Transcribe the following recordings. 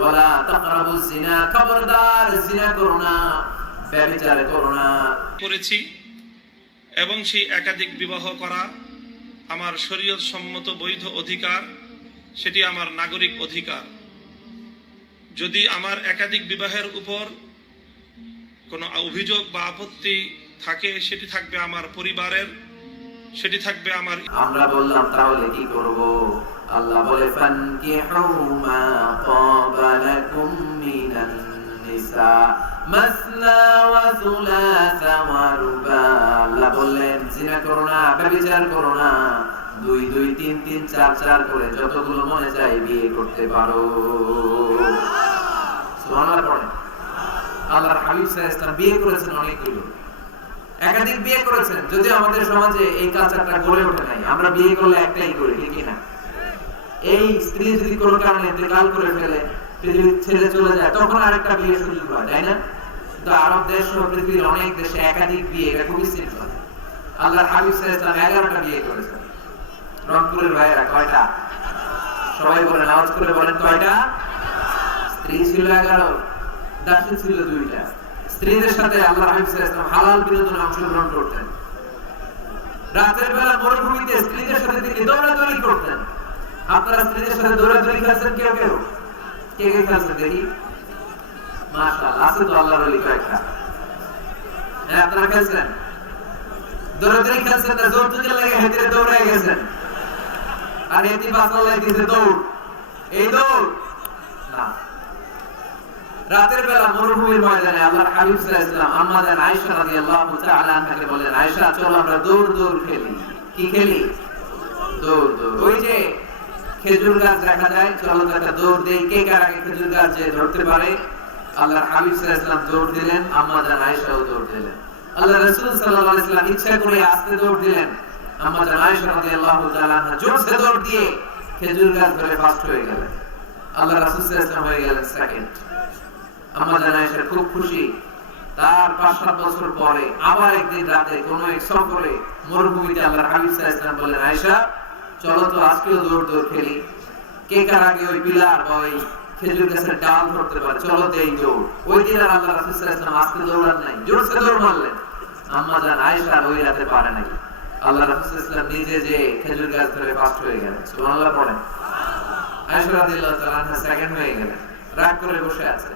ওয়ালা তাকরাবুজ জিনা, খবরদার জিনা করো না, ব্যভিচার করো না। করেছি এবং সেই একাধিক বিবাহ করা আমার শরীয়ত সম্মত বৈধ অধিকার, সেটি আমার নাগরিক অধিকার। যদি আমার একাধিক বিবাহের উপর কোনো অভিযোগ বা আপত্তি থাকে, সেটি থাকবে আমার পরিবারের, সেটি থাকবে আমার। আমরা বললাম তাহলে কি করব? আল্লাহ বলে ফানকিহু মা তাবা লাকুম মিনান নিসা মাসনা ওয়া সুলাসা ওয়া রুবা। আল্লাহ বললেন জিনা করো না, ব্যভিচার করো না, 2 2 3 3 4 4 করে যতগুলো মনে চায় বিয়ে করতে পারো। সুবহানাল্লাহ পড়েন। আল্লাহর হাবিব সাল্লাল্লাহু আলাইহি ওয়াসাল্লাম বিয়ে করেছেন অনেকগুলো, একাধিক বিয়ে করেছেন। যদিও আমাদের সমাজে এই কালচারটা গড়ে ওঠে নাই, আমরা বিয়ে করলে একটাই করি, ঠিক কি না? এই স্ত্রী যদি কোনো কারণে ইন্তেকাল করে ফেলে, পৃথিবী ছেড়ে চলে যায়, তখন আরেকটা বিয়ের সুযোগ হয়, তাই না? কিন্তু আরব দেশ ও পৃথিবীর অনেক দেশে একাধিক বিয়ে, এটা খুবই সিম্পল। আল্লাহর হাবিব সাল্লাল্লাহু আলাইহি ওয়াসাল্লাম 11টা বিয়ে করেছেন। রংপুরের ভাইয়েরা কয়টা? সবাই বলেন, আওয়াজ করে বলেন কয়টা? স্ত্রী ছিল 11, দাসী ছিল 2টা। স্ত্রীদের সাথে আল্লাহ হাবিব সাল্লাল্লাহু আলাইহি ওয়াসাল্লাম হালাল বিনোদনে অংশগ্রহণ করতেন। রাতের বেলা মরুভূমিতে স্ত্রীদের সাথে তিনি দৌড়াদৌড়ি করতেন। আপনারা স্ত্রীদের সাথে দৌড়াদৌড়ি খেলছেন কেউ কেউ? কে কে খেলছেন দেখি? মাশাআল্লাহ, আছে তো আল্লাহর ওলি কয়েকটা। হ্যাঁ, আপনারা খেলছেন? দৌড়াদৌড়ি খেলছেন না জোর তুলে লাগে হেঁটে দৌড়ায় গেছেন? আর এটি বাসাল্লাহ দিতে দৌড়, এই দৌড় না। রাতের বেলা মরুভূমির ময়দানে আল্লাহর হাবিব সাল্লাল্লাহু আলাইহি ওয়াসাল্লাম আম্মা জান আয়েশা রাদিয়াল্লাহু তাআলা আনহাকে বলেন, আয়েশা চলো আমরা দৌড় দৌড় খেলি। কি খেলি? দৌড় দৌড়। ওই যে খেজুর গাছ দেখা যায়, চলো একটা দৌড় দেই, কে কার আগে খেজুর গাছ যে ধরতে পারে। আল্লাহর হাবিব সাল্লাল্লাহু আলাইহি ওয়াসাল্লাম দৌড় দিলেন, আম্মা জান আয়েশাও দৌড় দিলেন। আল্লাহ রাসূল সাল্লাল্লাহু আলাইহি ওয়াসাল্লাম ইচ্ছা করে আস্তে দৌড় দিলেন, আম্মা জান আয়েশা রাদিয়াল্লাহু তাআলা আনহা জোরসে দৌড় দিয়ে খেজুর গাছ ধরে ফার্স্ট হয়ে গেলেন। আল্লাহ রাসূল সাল্লাল্লাহু আলাইহি ওয়াসাল্লাম হয়ে গেলেন সেকেন্ড। আম্মা জান আয়েশা খুব খুশি। তার 5-7 বছর পরে আবার একদিন রাতে কোন এক সফরে মরুভূমিতে আল্লাহর হাবিব সাল্লাল্লাহু আলাইহি ওয়াসাল্লাম বললেন, আয়েশা চলো তো আজকেও দৌড় দৌড় খেলি, কে কার আগে ওই পিলার বা ওই খেজুর গাছের ডাল ধরতে পারে, চলো দেই দৌড়। ওই দিন আর আল্লাহ রাসূল সাল্লাল্লাহু আলাইহি ওয়াসাল্লাম আস্তে দৌড়ান নাই, জোরসে দৌড় মারলেন। আম্মা জান আয়েশা ওই রাতে পারে নাই। আল্লাহ রাসূল সাল্লাল্লাহু আলাইহি ওয়াসাল্লাম নিজে যে খেজুর গাছ ধরে ফার্স্ট হয়ে গেলেন। সুবহানাল্লাহ পড়েন। আয়েশা রাদিয়াল্লাহু তাআলা আনহা সেকেন্ড হয়ে গেলেন, রাগ করে বসে আছে।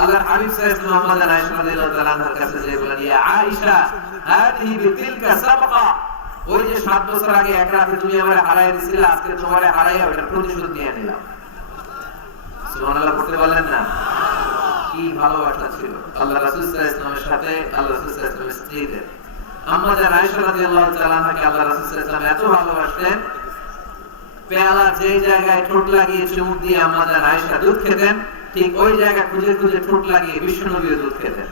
আল্লাহর হাবিব সাল্লাল্লাহু আলাইহি ওয়াসাল্লাম আয়েশা রাদিয়াল্লাহু তাআলা আনহার কাছে যে বলেন, ইয়া আয়েশা হাদিহি বিতিলকা সাবকা, ওই যে 7 বছর আগে এক রাতে তুমি আমারে হারায় দিছিলে, আজকে তোমারে হারাইয়া ওটার প্রতিশোধ নিয়ে নিলাম। সুবহানাল্লাহ পড়তে বলেন না? কি ভালোবাসা ছিল আল্লাহ রাসূল সাল্লাল্লাহু আলাইহি ওয়াসাল্লামের সাথে আল্লাহ রাসূল সাল্লাল্লাহু আলাইহি ওয়াসাল্লামের স্ত্রীদের। আম্মা জান আয়েশা রাদিয়াল্লাহু তাআলা আনহাকে আল্লাহ রাসূল সাল্লাল্লাহু আলাইহি ওয়াসাল্লাম এত ভালোবাসতেন, পেয়ালা যে জায়গায় ঠোঁট লাগিয়ে চুমুক দিয়ে আম্মা জান আয়েশা দুধ খেতেন, ঠিক ওই জায়গা খুঁজে খুঁজে ঠোঁট লাগিয়ে বিশ্বনবীও দুধ খেতেন।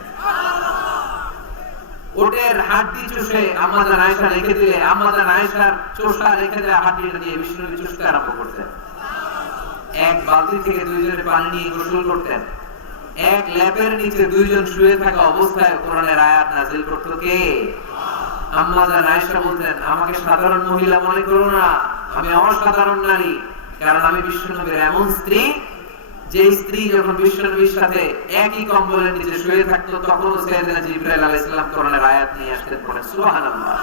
ওটের হাড্ডি চুষে আম্মা জান আয়েশা রেখে দিলে আম্মা জান আয়েশার চোষা রেখে দেওয়া হাড্ডিটা দিয়ে বিশ্বনবী চুষতে আরম্ভ করতেন। এক বালতি থেকে 2 জনে পানি নিয়ে গোসল করতেন। এক ল্যাপের নিচে 2 জন শুয়ে থাকা অবস্থায় কোরআনের আয়াত নাযিল করত কে? আম্মা জান আয়েশা বলতেন, আমাকে সাধারণ মহিলা মনে করো না, আমি অসাধারণ নারী, কারণ আমি বিশ্বনবীর এমন স্ত্রী যে স্ত্রী যখন বিশ্বনবীর সাথে একই কম্বলের নিচে শুয়ে থাকতো, তখন সাইয়েদনা জিবরাইল আলাইহিস সালাম কোরআনের আয়াত নিয়ে আসতেন পড়ে। সুবহানাল্লাহ।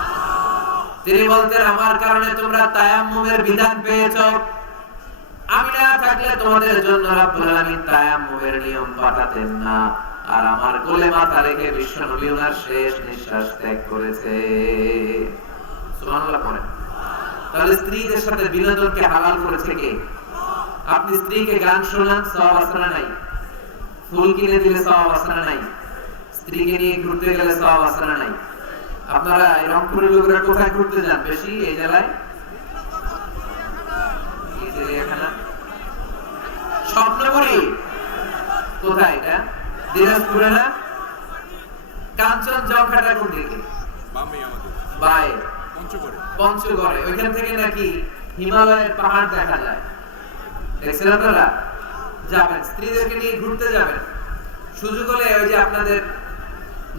তিনি বলতেন, আমার কারণে তোমরা তায়াম্মুমের বিধান পেয়েছো, আমি না থাকলে তোমাদের জন্য রব্বুল আলামিন তায়াম্মুমের নিয়ম পাঠাতেন না। আর আমার কোলে মাথা রেখে বিশ্বনবী ওনার শেষ নিঃশ্বাস ত্যাগ করেছে। সুবহানাল্লাহ পড়েন। তাহলে স্ত্রীদের সাথে বিনোদনকে হালাল করেছে কে? আপনি স্ত্রীকে গান শোনান, সওয়াব আছে না নাই? ফুল কিনে দিলে সওয়াব আছে না নাই? স্ত্রীকে নিয়ে ঘুরতে গেলে সওয়াব আছে না নাই? আপনারা এই রংপুরের লোকেরা কোথায় ঘুরতে যান বেশি এই জেলায়? এই জেলাখানা স্বপ্নপুরী। কোথায় এটা? দিনাজপুরে না? কাঞ্চনজঙ্ঘাটা কোন দিকে? বামে আমাদের বাই পঞ্চগড়ে। ওইখান থেকে নাকি হিমালয়ের পাহাড় দেখা যায়। দেখছেন আপনারা? যাবেন, স্ত্রীদেরকে নিয়ে ঘুরতে যাবেন। সুযোগ হলে ওই যে আপনাদের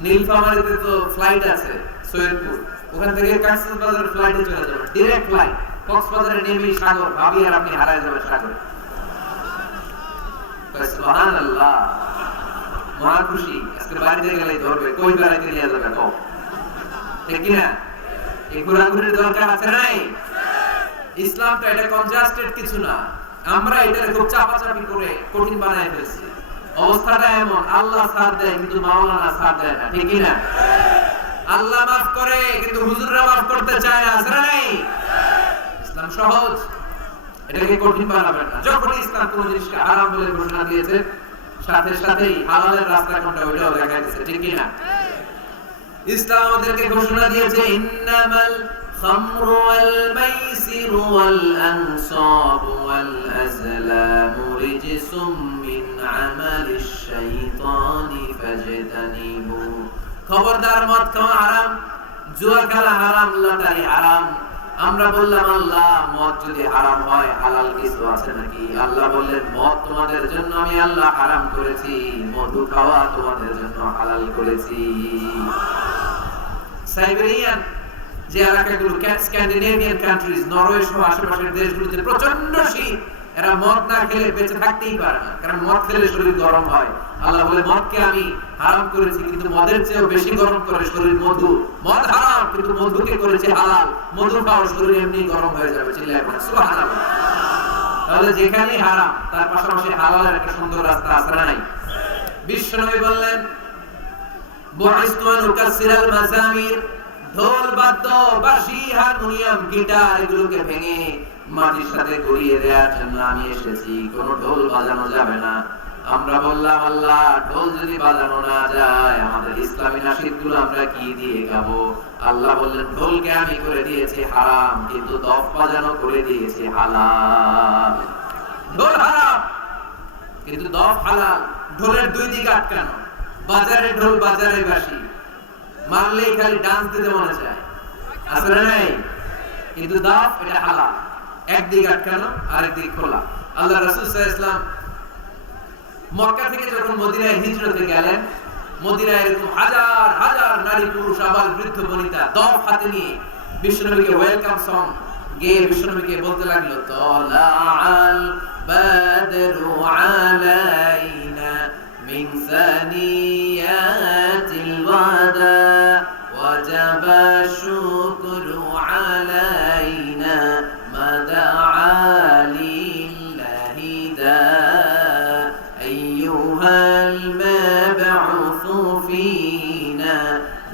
নীলফামারীতে তো ফ্লাইট আছে সৈয়দপুর, ওখান থেকে কক্সবাজার ফ্লাইটে চলে যাবেন, ডাইরেক্ট ফ্লাইট। কক্সবাজারে নেমেই সাগর, ভাবি আর আপনি হারায় যাবেন সাগরে। সুবহানাল্লাহ, মহা খুশি। আজকে বাড়িতে গেলেই ধরবে, কই বেড়াইতে নিয়ে যাবে কও, ঠিক কিনা? এই ঘোরাঘুরির দরকার আছে নাই? ইসলামটা এটা কনজাস্টেড কিছু না, আমরা এটা খুব চাপাচাপি করে কঠিন বানায় ফেলছি। অবস্থাটা এমন, আল্লাহ ছাড় দেয় কিন্তু মাওলানা ছাড় দেয় না, ঠিক কিনা? আল্লাহ মাফ করে কিন্তু হুজুররা মাফ করতে চায় না, আছে না নাই? ইসলাম সহজ, এটাকে কঠিন বানাবেন না। যখন ইসলাম কোন জিনিসকে হারাম বলে ঘোষণা দিয়েছে, সাথে সাথেই হালালের রাস্তা কোনটা ওইটাও দেখাই দিয়েছে, ঠিক কিনা? ইসলাম আমাদেরকে ঘোষণা দিয়েছে ইন্নামাল খামরু ওয়াল মাইসিরু ওয়াল আনসাবু ওয়াল আজলামু রিজসুম মিন আমালিশ শাইতানি ফাজতানিবু। খবরদার, মদ খাওয়া হারাম, জুয়া খেলা হারাম, লটারি হারাম। আমরা বললাম আল্লাহ, মদ যদি হারাম হয় হালাল কিছু আছে নাকি? আল্লাহ বললেন মদ তোমাদের জন্য আমি আল্লাহ হারাম করেছি, মধু খাওয়া তোমাদের জন্য হালাল করেছি। সাইবেরিয়ান যে এলাকাগুলো, স্ক্যান্ডিনেভিয়ান কান্ট্রিজ, নরওয়ে সহ আশেপাশের দেশগুলোতে প্রচন্ড শীত, এরা মদ না খেলে বেঁচে থাকতেই পারে না, কারণ মদ খেলে শরীর গরম হয়। আল্লাহ বলে মদকে আমি হারাম করেছি, কিন্তু মদের চেয়েও বেশি গরম করে শরীর মধু। মদ হারাম কিন্তু মধুকে করেছে হালাল, মধু খাওয়া শরীর এমনি গরম হয়ে যাবে। চিল্লায় বলেন সুবহানাল্লাহ। তাহলে যেখানেই হারাম তার পাশাপাশি হালালের একটা সুন্দর রাস্তা আছে না নাই? বিশ্বনবী বললেন বুইস্তু আন উকাসসিরাল মাযামির, ঢোল বাদ্য বাঁশি হারমোনিয়াম গিটার এগুলোকে ভেঙে মাটির সাথে গড়িয়ে দেওয়ার জন্য আমি এসেছি, কোনো ঢোল বাজানো যাবে না। আমরা বললাম আল্লাহ, ঢোল যদি বাজানো না যায় আমাদের ইসলামী নাশিদগুলো আমরা কি দিয়ে গাবো? আল্লাহ বললেন ঢোলকে আমি করে দিয়েছি হারাম, কিন্তু দফ বাজানো করে দিয়েছি হালাল। ঢোল হারাম কিন্তু দফ হালাল। ঢোলের দুই দিক আটকানো, বাজারে ঢোল বাজারে বাঁশি, মারলেই খালি ডান্স দিতে মনে চায়, আসলে নাই? কিন্তু দফ এটা হালাল, একদিক আটকানো আরেক দিক খোলা। আল্লাহ রাসূল সাল্লাল্লাহু আলাইহি ওয়াসাল্লাম মক্কা থেকে যখন মদিনায় হিজরতে গেলেন, মদিনায় এরকম হাজার হাজার নারী পুরুষ আবাল বৃদ্ধ বনিতা দফ হাতে নিয়ে বিশ্বনবীকে ওয়েলকাম সং গেয়ে বিশ্বনবীকে বলতে লাগলো, তালাআল বাদরু আলাইনা মিন সানিয়াতিল ওয়াদা ওয়াজাবা শুকরু আলাইনা মাদা লিল্লাহি দা আইয়ুহাল মাবউসু ফিনা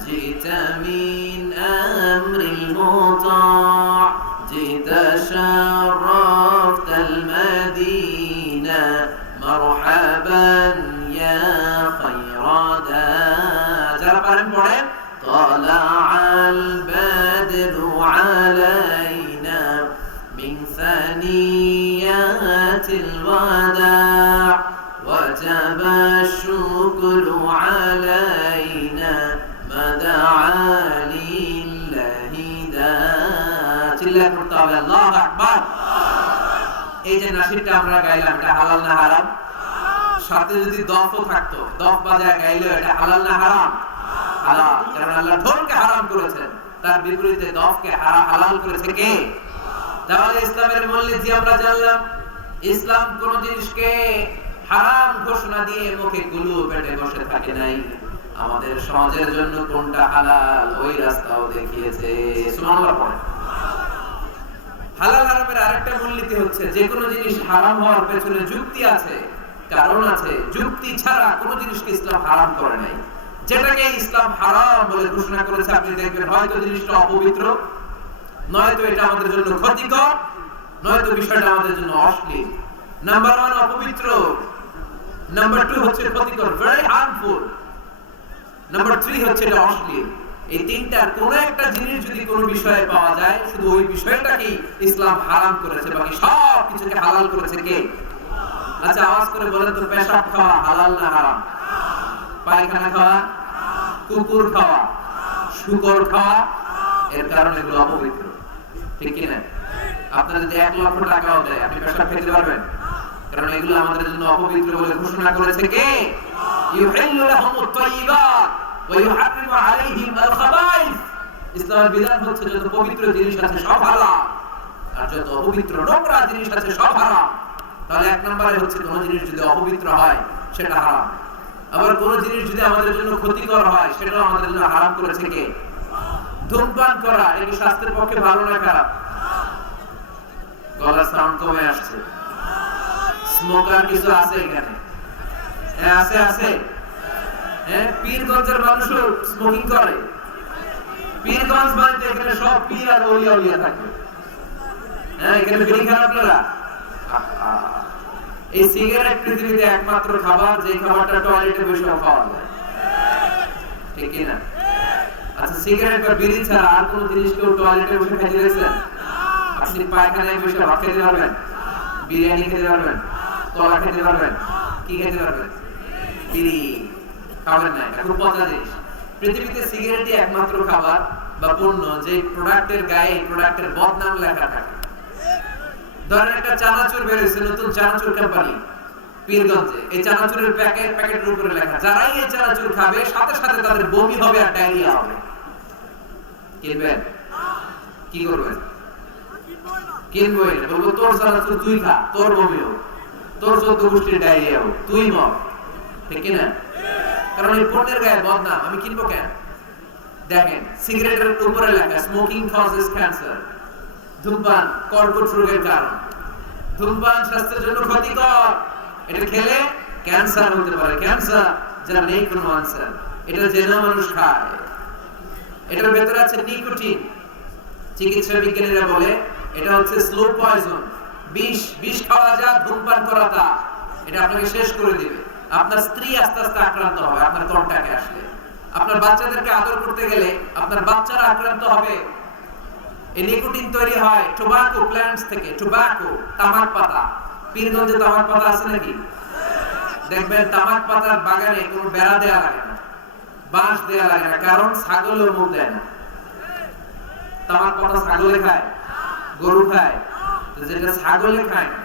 জিতা মিন আমরিল মুতা' জিতা শাররাফতাল মাদিনা মারহাবান ইয়া খায়রাদা। যারা পারেন পড়েন, তালাআল বাদরু আলাইনা মিন সানিয়াতিল ওয়াদা' ওয়াজাবা শুকরু আলাইনা মাদআ লিল্লাহি দা। চিল্লায় পড়তে হবে আল্লাহু আকবার। এই যে নাশিদটা আমরা গাইলাম, এটা হালাল না হারাম? সাথে যদি দফও থাকতো, দফ বাজায় গাইলেও এটা হালাল না হারাম? হালাল, কারণ আল্লাহ ঢোলকে হারাম করেছেন, তার বিপরীতে দফকে হালাল করেছে কে? তাহলে ইসলামের মূলনীতি আমরা জানলাম। ইসলাম কোন জিনিসকে হারাম ঘোষণা দিয়ে মুখে গুলু পেটে বসে থাকে নাই, আমাদের সমাজের জন্য কোনটা হালাল ওই রাস্তাও দেখিয়েছে। সুবহানাল্লাহ পড়ে। হালাল হারামের আরেকটা মূলনীতি হচ্ছে, যে কোনো জিনিস হারাম হওয়ার পেছনে যুক্তি আছে, কারণ আছে। যুক্তি ছাড়া কোনো জিনিসকে ইসলাম হারাম করে নাই। যেটাকে ইসলাম হারাম বলে ঘোষণা করেছে, আপনি দেখবেন হয়তো জিনিসটা অপবিত্র, নয়তো এটা আমাদের জন্য ক্ষতিকর, নয়তো বিষয়টা আমাদের জন্য অশ্লীল। নাম্বার 1 অপবিত্র, নাম্বার 2 হচ্ছে ক্ষতিকর, ভেরি হার্মফুল, নাম্বার 3 হচ্ছে এটা অশ্লীল। এই তিনটার কোন একটা জিনিস যদি কোনো বিষয়ে পাওয়া যায়, শুধু ওই বিষয়টাকেই ইসলাম হারাম করেছে, বাকি সব কিছুকে হালাল করেছে কে? আচ্ছা আওয়াজ করে বলেন তো, পেশাব খাওয়া হালাল না হারাম? পায়খানা খাওয়া, কুকুর খাওয়া, শুকর খাওয়া, এর কারণে এগুলো অপবিত্র, ঠিক কি না? আপনার যদি 1 লক্ষ টাকাও দেয়, আপনি পেশাব খেতে পারবেন? কারণ এগুলো আমাদের জন্য অপবিত্র বলে ঘোষণা করেছে কে? ইউহিল্লু লাহুমুত তাইয়্যিবাত ওয়া ইউহাররিমু আলাইহিম আল খাবাইস। ইসলামের বিধান হচ্ছে যত পবিত্র জিনিস আছে সব হালাল, আর যত অপবিত্র নোংরা জিনিস আছে সব হারাম। তাহলে এক নম্বরে হচ্ছে কোন জিনিস যদি অপবিত্র হয় সেটা হারাম। আবার কোন জিনিস যদি আমাদের জন্য ক্ষতিকর হয় সেটাও আমাদের জন্য হারাম করেছে কে? ধূমপান করা। এটা কি স্বাস্থ্যের পক্ষে ভালো না খারাপ? গলার সাউন্ড কমে আসছে। স্মোকার কিছু আছে এখানে? হ্যাঁ আছে আছে। হ্যাঁ, পীরগঞ্জের মানুষও স্মোকিং করে। পীরগঞ্জ মানে এখানে সব পীর আর ওলিয়া ওলিয়া থাকে। হ্যাঁ, এখানে বিড়ি খান আপনারা? এই সিগারেট পৃথিবীতে একমাত্র খাবার যে খাবারটা টয়লেটে বসে খাওয়া যায়, ঠিক কি না? আচ্ছা, সিগারেট বা বিড়ি ছাড়া আর কোন জিনিস কেউ টয়লেটে বসে খাইতে দেখছেন? আপনি পায়খানায় বসে ভাত খেতে পারবেন, বিরিয়ানি খেতে পারবেন, কলা খেতে পারবেন, কি খেতে পারবেন? বিড়ি খাবেন না। এটা খুব পচা জিনিস। পৃথিবীতে সিগারেটই একমাত্র খাবার বা পণ্য যে প্রোডাক্টের গায়ে প্রোডাক্টের বদনাম লেখা থাকে। ধরেন একটা চানাচুর বেরিয়েছে, নতুন চানাচুর কোম্পানি পীরগঞ্জে, এই চানাচুরের প্যাকেটের উপরে লেখা যারাই এই চানাচুর খাবে সাথে সাথে তাদের বমি হবে আর ডায়রিয়া হবে। কিনবেন? কি করবেন? কিনবই না। বলবো তোর চানাচুর তুই খা, তোর বমি হোক, তোর 14 গোষ্ঠীর ডায়রিয়া হোক, তুই মর, ঠিক কিনা? কারণ এই পণ্যের গায়ে বদনাম, আমি কিনবো কেন? দেখেন সিগারেটের উপরে লেখা স্মোকিং কজেস ক্যান্সার, ধূমপান কর্কট রোগের কারণ, ধূমপান স্বাস্থ্যের জন্য ক্ষতিকর, এটা খেলে ক্যান্সার হতে পারে, ক্যান্সার যার নেই কোনো আনসার, এটা জেনে মানুষ খায়। এটার ভেতরে আছে নিকোটিন। চিকিৎসা বিজ্ঞানীরা বলে এটা হচ্ছে স্লো পয়জন, বিষ খাওয়া যা ধূমপান করাটা এটা আপনাকে শেষ করে দিবে। আপনার স্ত্রী আস্তে আস্তে আক্রান্ত হবে আপনার কন্টাক্টে আসলে। আপনার বাচ্চাদেরকে আদর করতে গেলে আপনার বাচ্চারা আক্রান্ত হবে। এই নিকোটিন তৈরি হয় টোবাকো প্ল্যান্টস থেকে। টোবাকো, তামাক পাতা। পীরগঞ্জে তামাক পাতা আছে নাকি? দেখবেন তামাক পাতার বাগানে কোনো বেড়া দেয়া লাগে না, বাঁশ দেয়া লাগে না, কারণ ছাগলেও মুখ দেয় না। তামাক পাতা ছাগলে খায়, গরু খায়। তো যেটা ছাগলে খায় না,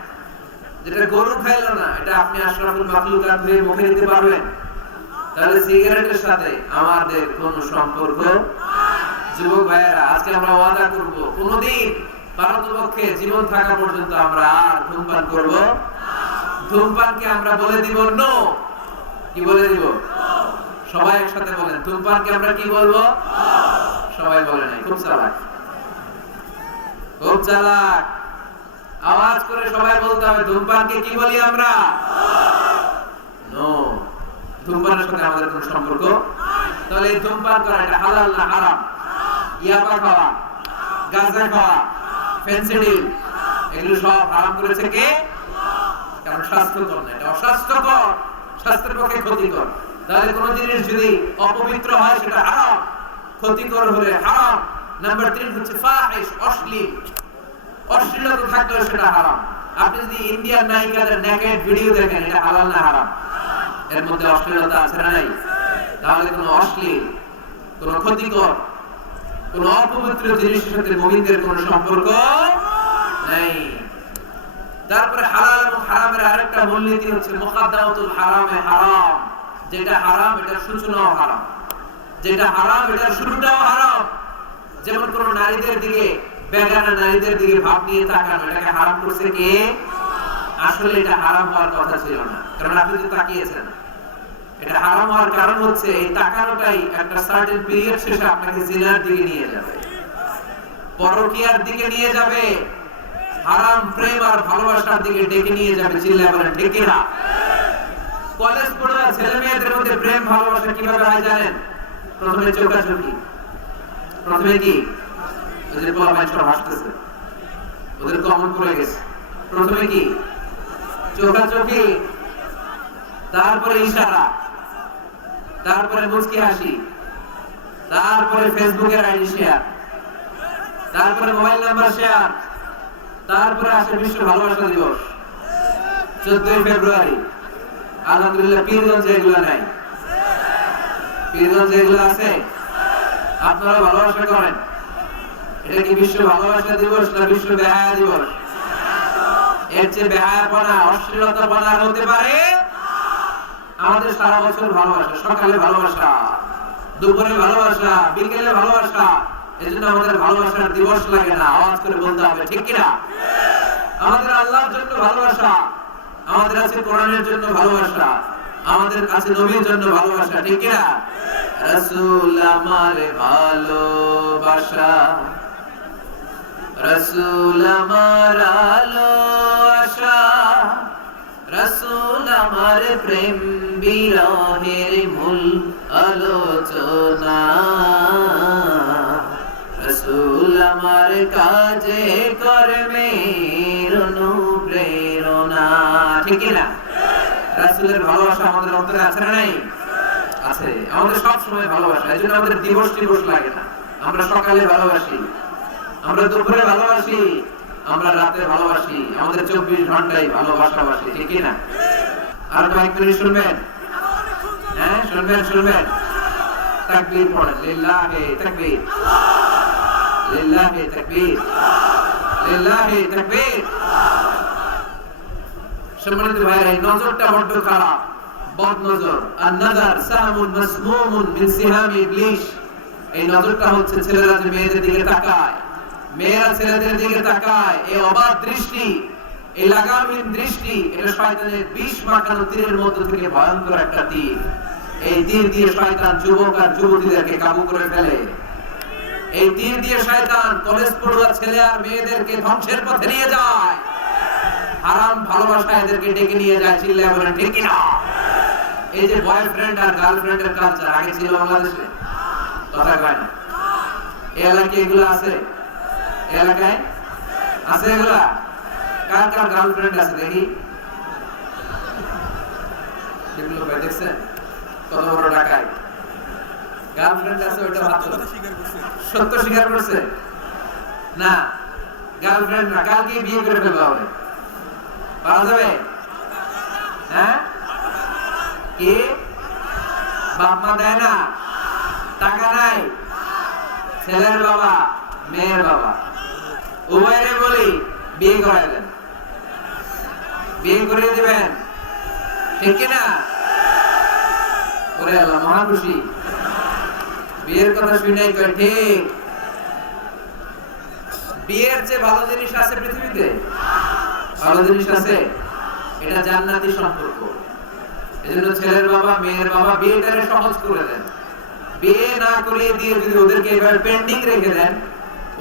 যেটা গরু খাইলো না, এটা আপনি আশরাফুল মাখলুকাত হয়ে মুখে নিতে পারবেন? তাহলে সিগারেটের সাথে আমাদের কোনো সম্পর্ক। যুবক ভাইয়েরা, আজকে আমরা ওয়াদা করব কোনদিন পারতপক্ষে জীবন থাকা পর্যন্ত আমরা আর ধূমপান করব। ধূমপানকে আমরা বলে দিব নো। কি বলে দিব? সবাই একসাথে বলেন, ধূমপানকে আমরা কি বলবো? সবাই বলে নাই, খুব চালাক, খুব চালাক। আওয়াজ করে সবাই বলতে হবে, ধূমপানকে কি বলি আমরা? নো। ধূমপানের সাথে আমাদের কোনো সম্পর্ক। তাহলে এই ধূমপান করা এটা হালাল না হারাম? ইয়াবা খাওয়া, গাঁজা খাওয়া, ফেনসিডিল, এগুলো সব হারাম করেছে কে? কারণ স্বাস্থ্যকর না, এটা অস্বাস্থ্যকর, স্বাস্থ্যের পক্ষে ক্ষতিকর। তাহলে কোন জিনিস যদি অপবিত্র হয় সেটা হারাম, ক্ষতিকর হলে হারাম। নাম্বার 3 হচ্ছে ফাহিশ, অশ্লীল। অশ্লীলতা থাকলে সেটা হারাম। আপনি যদি ইন্ডিয়ান নায়িকাদের নেকেড ভিডিও দেখেন, এটা হালাল না হারাম? এর মধ্যে অশ্লীলতা আছে না নাই? তাহলে কোনো অশ্লীল, কোনো ক্ষতিকর, কোনো অপবিত্র জিনিসের সাথে মুমিনদের কোনো সম্পর্ক নাই। তারপরে হালাল এবং হারামের আরেকটা মূলনীতি হচ্ছে মুকাদ্দামাতুল হারামে হারাম। যেটা হারাম এটার সূচনাও হারাম, যেটা হারাম এটার শুরুটাও হারাম। যেমন কোন নারীদের দিকে, বেগানা নারীদের দিকে ভাব নিয়ে তাকানো, এটাকে হারাম করছে কে? আসলে এটা হারাম হওয়ার কথা ছিল না, কারণ আপনি তো তাকিয়েছেন। এটা হারাম হওয়ার কারণ হচ্ছে এই তাকানোটাই একটা সার্টেন পিরিয়ড শেষে আপনাকে জিনার দিকে নিয়ে যাবে, পরকীয়ার দিকে নিয়ে যাবে, হারাম প্রেম আর ভালোবাসার দিকে ডেকে নিয়ে যাবে। চিল্লায় বলেন ডেকে না। কলেজ পড়ুয়া ছেলে মেয়েদের মধ্যে প্রেম ভালোবাসা কিভাবে হয় জানেন? প্রথমে চোখাচোখি, প্রথমে কি? ওদের পোলাপাইন সব হাসতেছে, ওদের কমন পড়ে গেছে। প্রথমে কি? চোখাচোখি, তারপরে ইশারা, তারপরে মুচকি হাসি, তারপরে ফেসবুকের আইডি শেয়ার, তারপরে মোবাইল নাম্বার শেয়ার, তারপরে আসে বিশ্ব ভালোবাসা দিবস 14 ফেব্রুয়ারি। আলহামদুলিল্লাহ পীরগঞ্জে এগুলো নাই। পীরগঞ্জে এগুলো আছে? আপনারা ভালোবাসা করেন। এটা কি বিশ্ব ভালোবাসা দিবস না বিশ্ব বেহায়া দিবস? এর চেয়ে বেহায়াপনা, অশ্লীলতাপনা হতে পারে? আমাদের সারা বছর ভালোবাসা, সকালে ভালোবাসা, দুপুরে ভালোবাসা, বিকেলে ভালোবাসা। এজন্য আমাদের ভালোবাসার দিবস লাগে না। আওয়াজ করে বলতে হবে, ঠিক কিনা? আমাদের আল্লাহর জন্য ভালোবাসা, আমাদের আছে কোরআনের জন্য ভালোবাসা, আমাদের আছে নবীর জন্য ভালোবাসা, ঠিক কি না? রাসূল আমার ভালোবাসা, রাসূল আমার আলো আশা, রাসূল আমার প্রেম বিরহের মূল আলোচনা, রাসূল আমার কাজে কর্মের অনুপ্রেরণা, ঠিক কি না? রাসূলের ভালোবাসা আমাদের অন্তরে আছে না নাই? আছে। আমাদের সব সময় ভালোবাসা, এই জন্য আমাদের দিবস টিবস লাগে না। আমরা সকালে ভালোবাসি, আমরা দুপুরে ভালোবাসি, আমরা রাতে ভালোবাসি, আমাদের 24 ঘন্টায় ভালোবাসাবাসি, ঠিক কি না? আর কয়েক মিনিট শুনবেন? হ্যাঁ, শুনবেন। তাকবীর পড়েন, লিল্লাহি তাকবীর, লিল্লাহি তাকবীর, লিল্লাহি তাকবীর। সম্মানিত ভাইরা, এই নজরটা বড্ড খারাপ, বদ নজর। আর নাজার সামুন মাসমুমুন মিন সিহামি ইবলিশ। এই নজরটা হচ্ছে ছেলেরা যে মেয়েদের দিকে তাকায়, মেয়েরা ছেলেদের দিকে তাকায়, এই অবাধ দৃষ্টি, এই লাগামহীন দৃষ্টি, এটা শয়তানের বিষ মাখানো তীরের মধ্য থেকে ভয়ঙ্কর একটা তীর। এই তীর দিয়ে শয়তান যুবক আর যুবতীদেরকে কাবু করে ফেলে। এই তীর দিয়ে শয়তান কলেজ পড়ুয়া ছেলে আর মেয়েদেরকে ধ্বংসের পথে নিয়ে যায়। হারাম ভালোবাসা এদেরকে ডেকে নিয়ে যায়, চিল্লায় বলেন ঠিক কি না? এই যে বয়ফ্রেন্ড আর গার্লফ্রেন্ডের কালচার আগে ছিল বাংলাদেশে, কথা কয় না। এই এলাকায় এগুলো আছে? এলাকায় আছে এগুলা? কার কার গার্লফ্রেন্ড আছে দেখি? এগুলো ভাই দেখছেন কত বড় ঢাকায় গার্লফ্রেন্ড আছে? ওইটা হাত তোলো। সত্য স্বীকার করছে না? গার্লফ্রেন্ড না, কালকে বিয়ে করে ফেলবে হবে, পাওয়া যাবে? হ্যাঁ, কি বাপ মা দেয় না, টাকা নাই, ছেলের বাবা মেয়ের বাবা উভয়ের বলি বিয়ে করাই দেন, বিয়ে করে দিবেন, ঠিক কিনা? ওরে আল্লাহ, মহা খুশি, বিয়ের কথা শুনেই কয় ঠিক। বিয়ের চেয়ে ভালো জিনিস আছে পৃথিবীতে? ভালো জিনিস আছে? এটা জান্নাতি সম্পর্ক। এজন্য ছেলের বাবা মেয়ের বাবা বিয়েটারে সহজ করে দেন। বিয়ে না করিয়ে দিয়ে যদি ওদেরকে এবার পেন্ডিং রেখে দেন,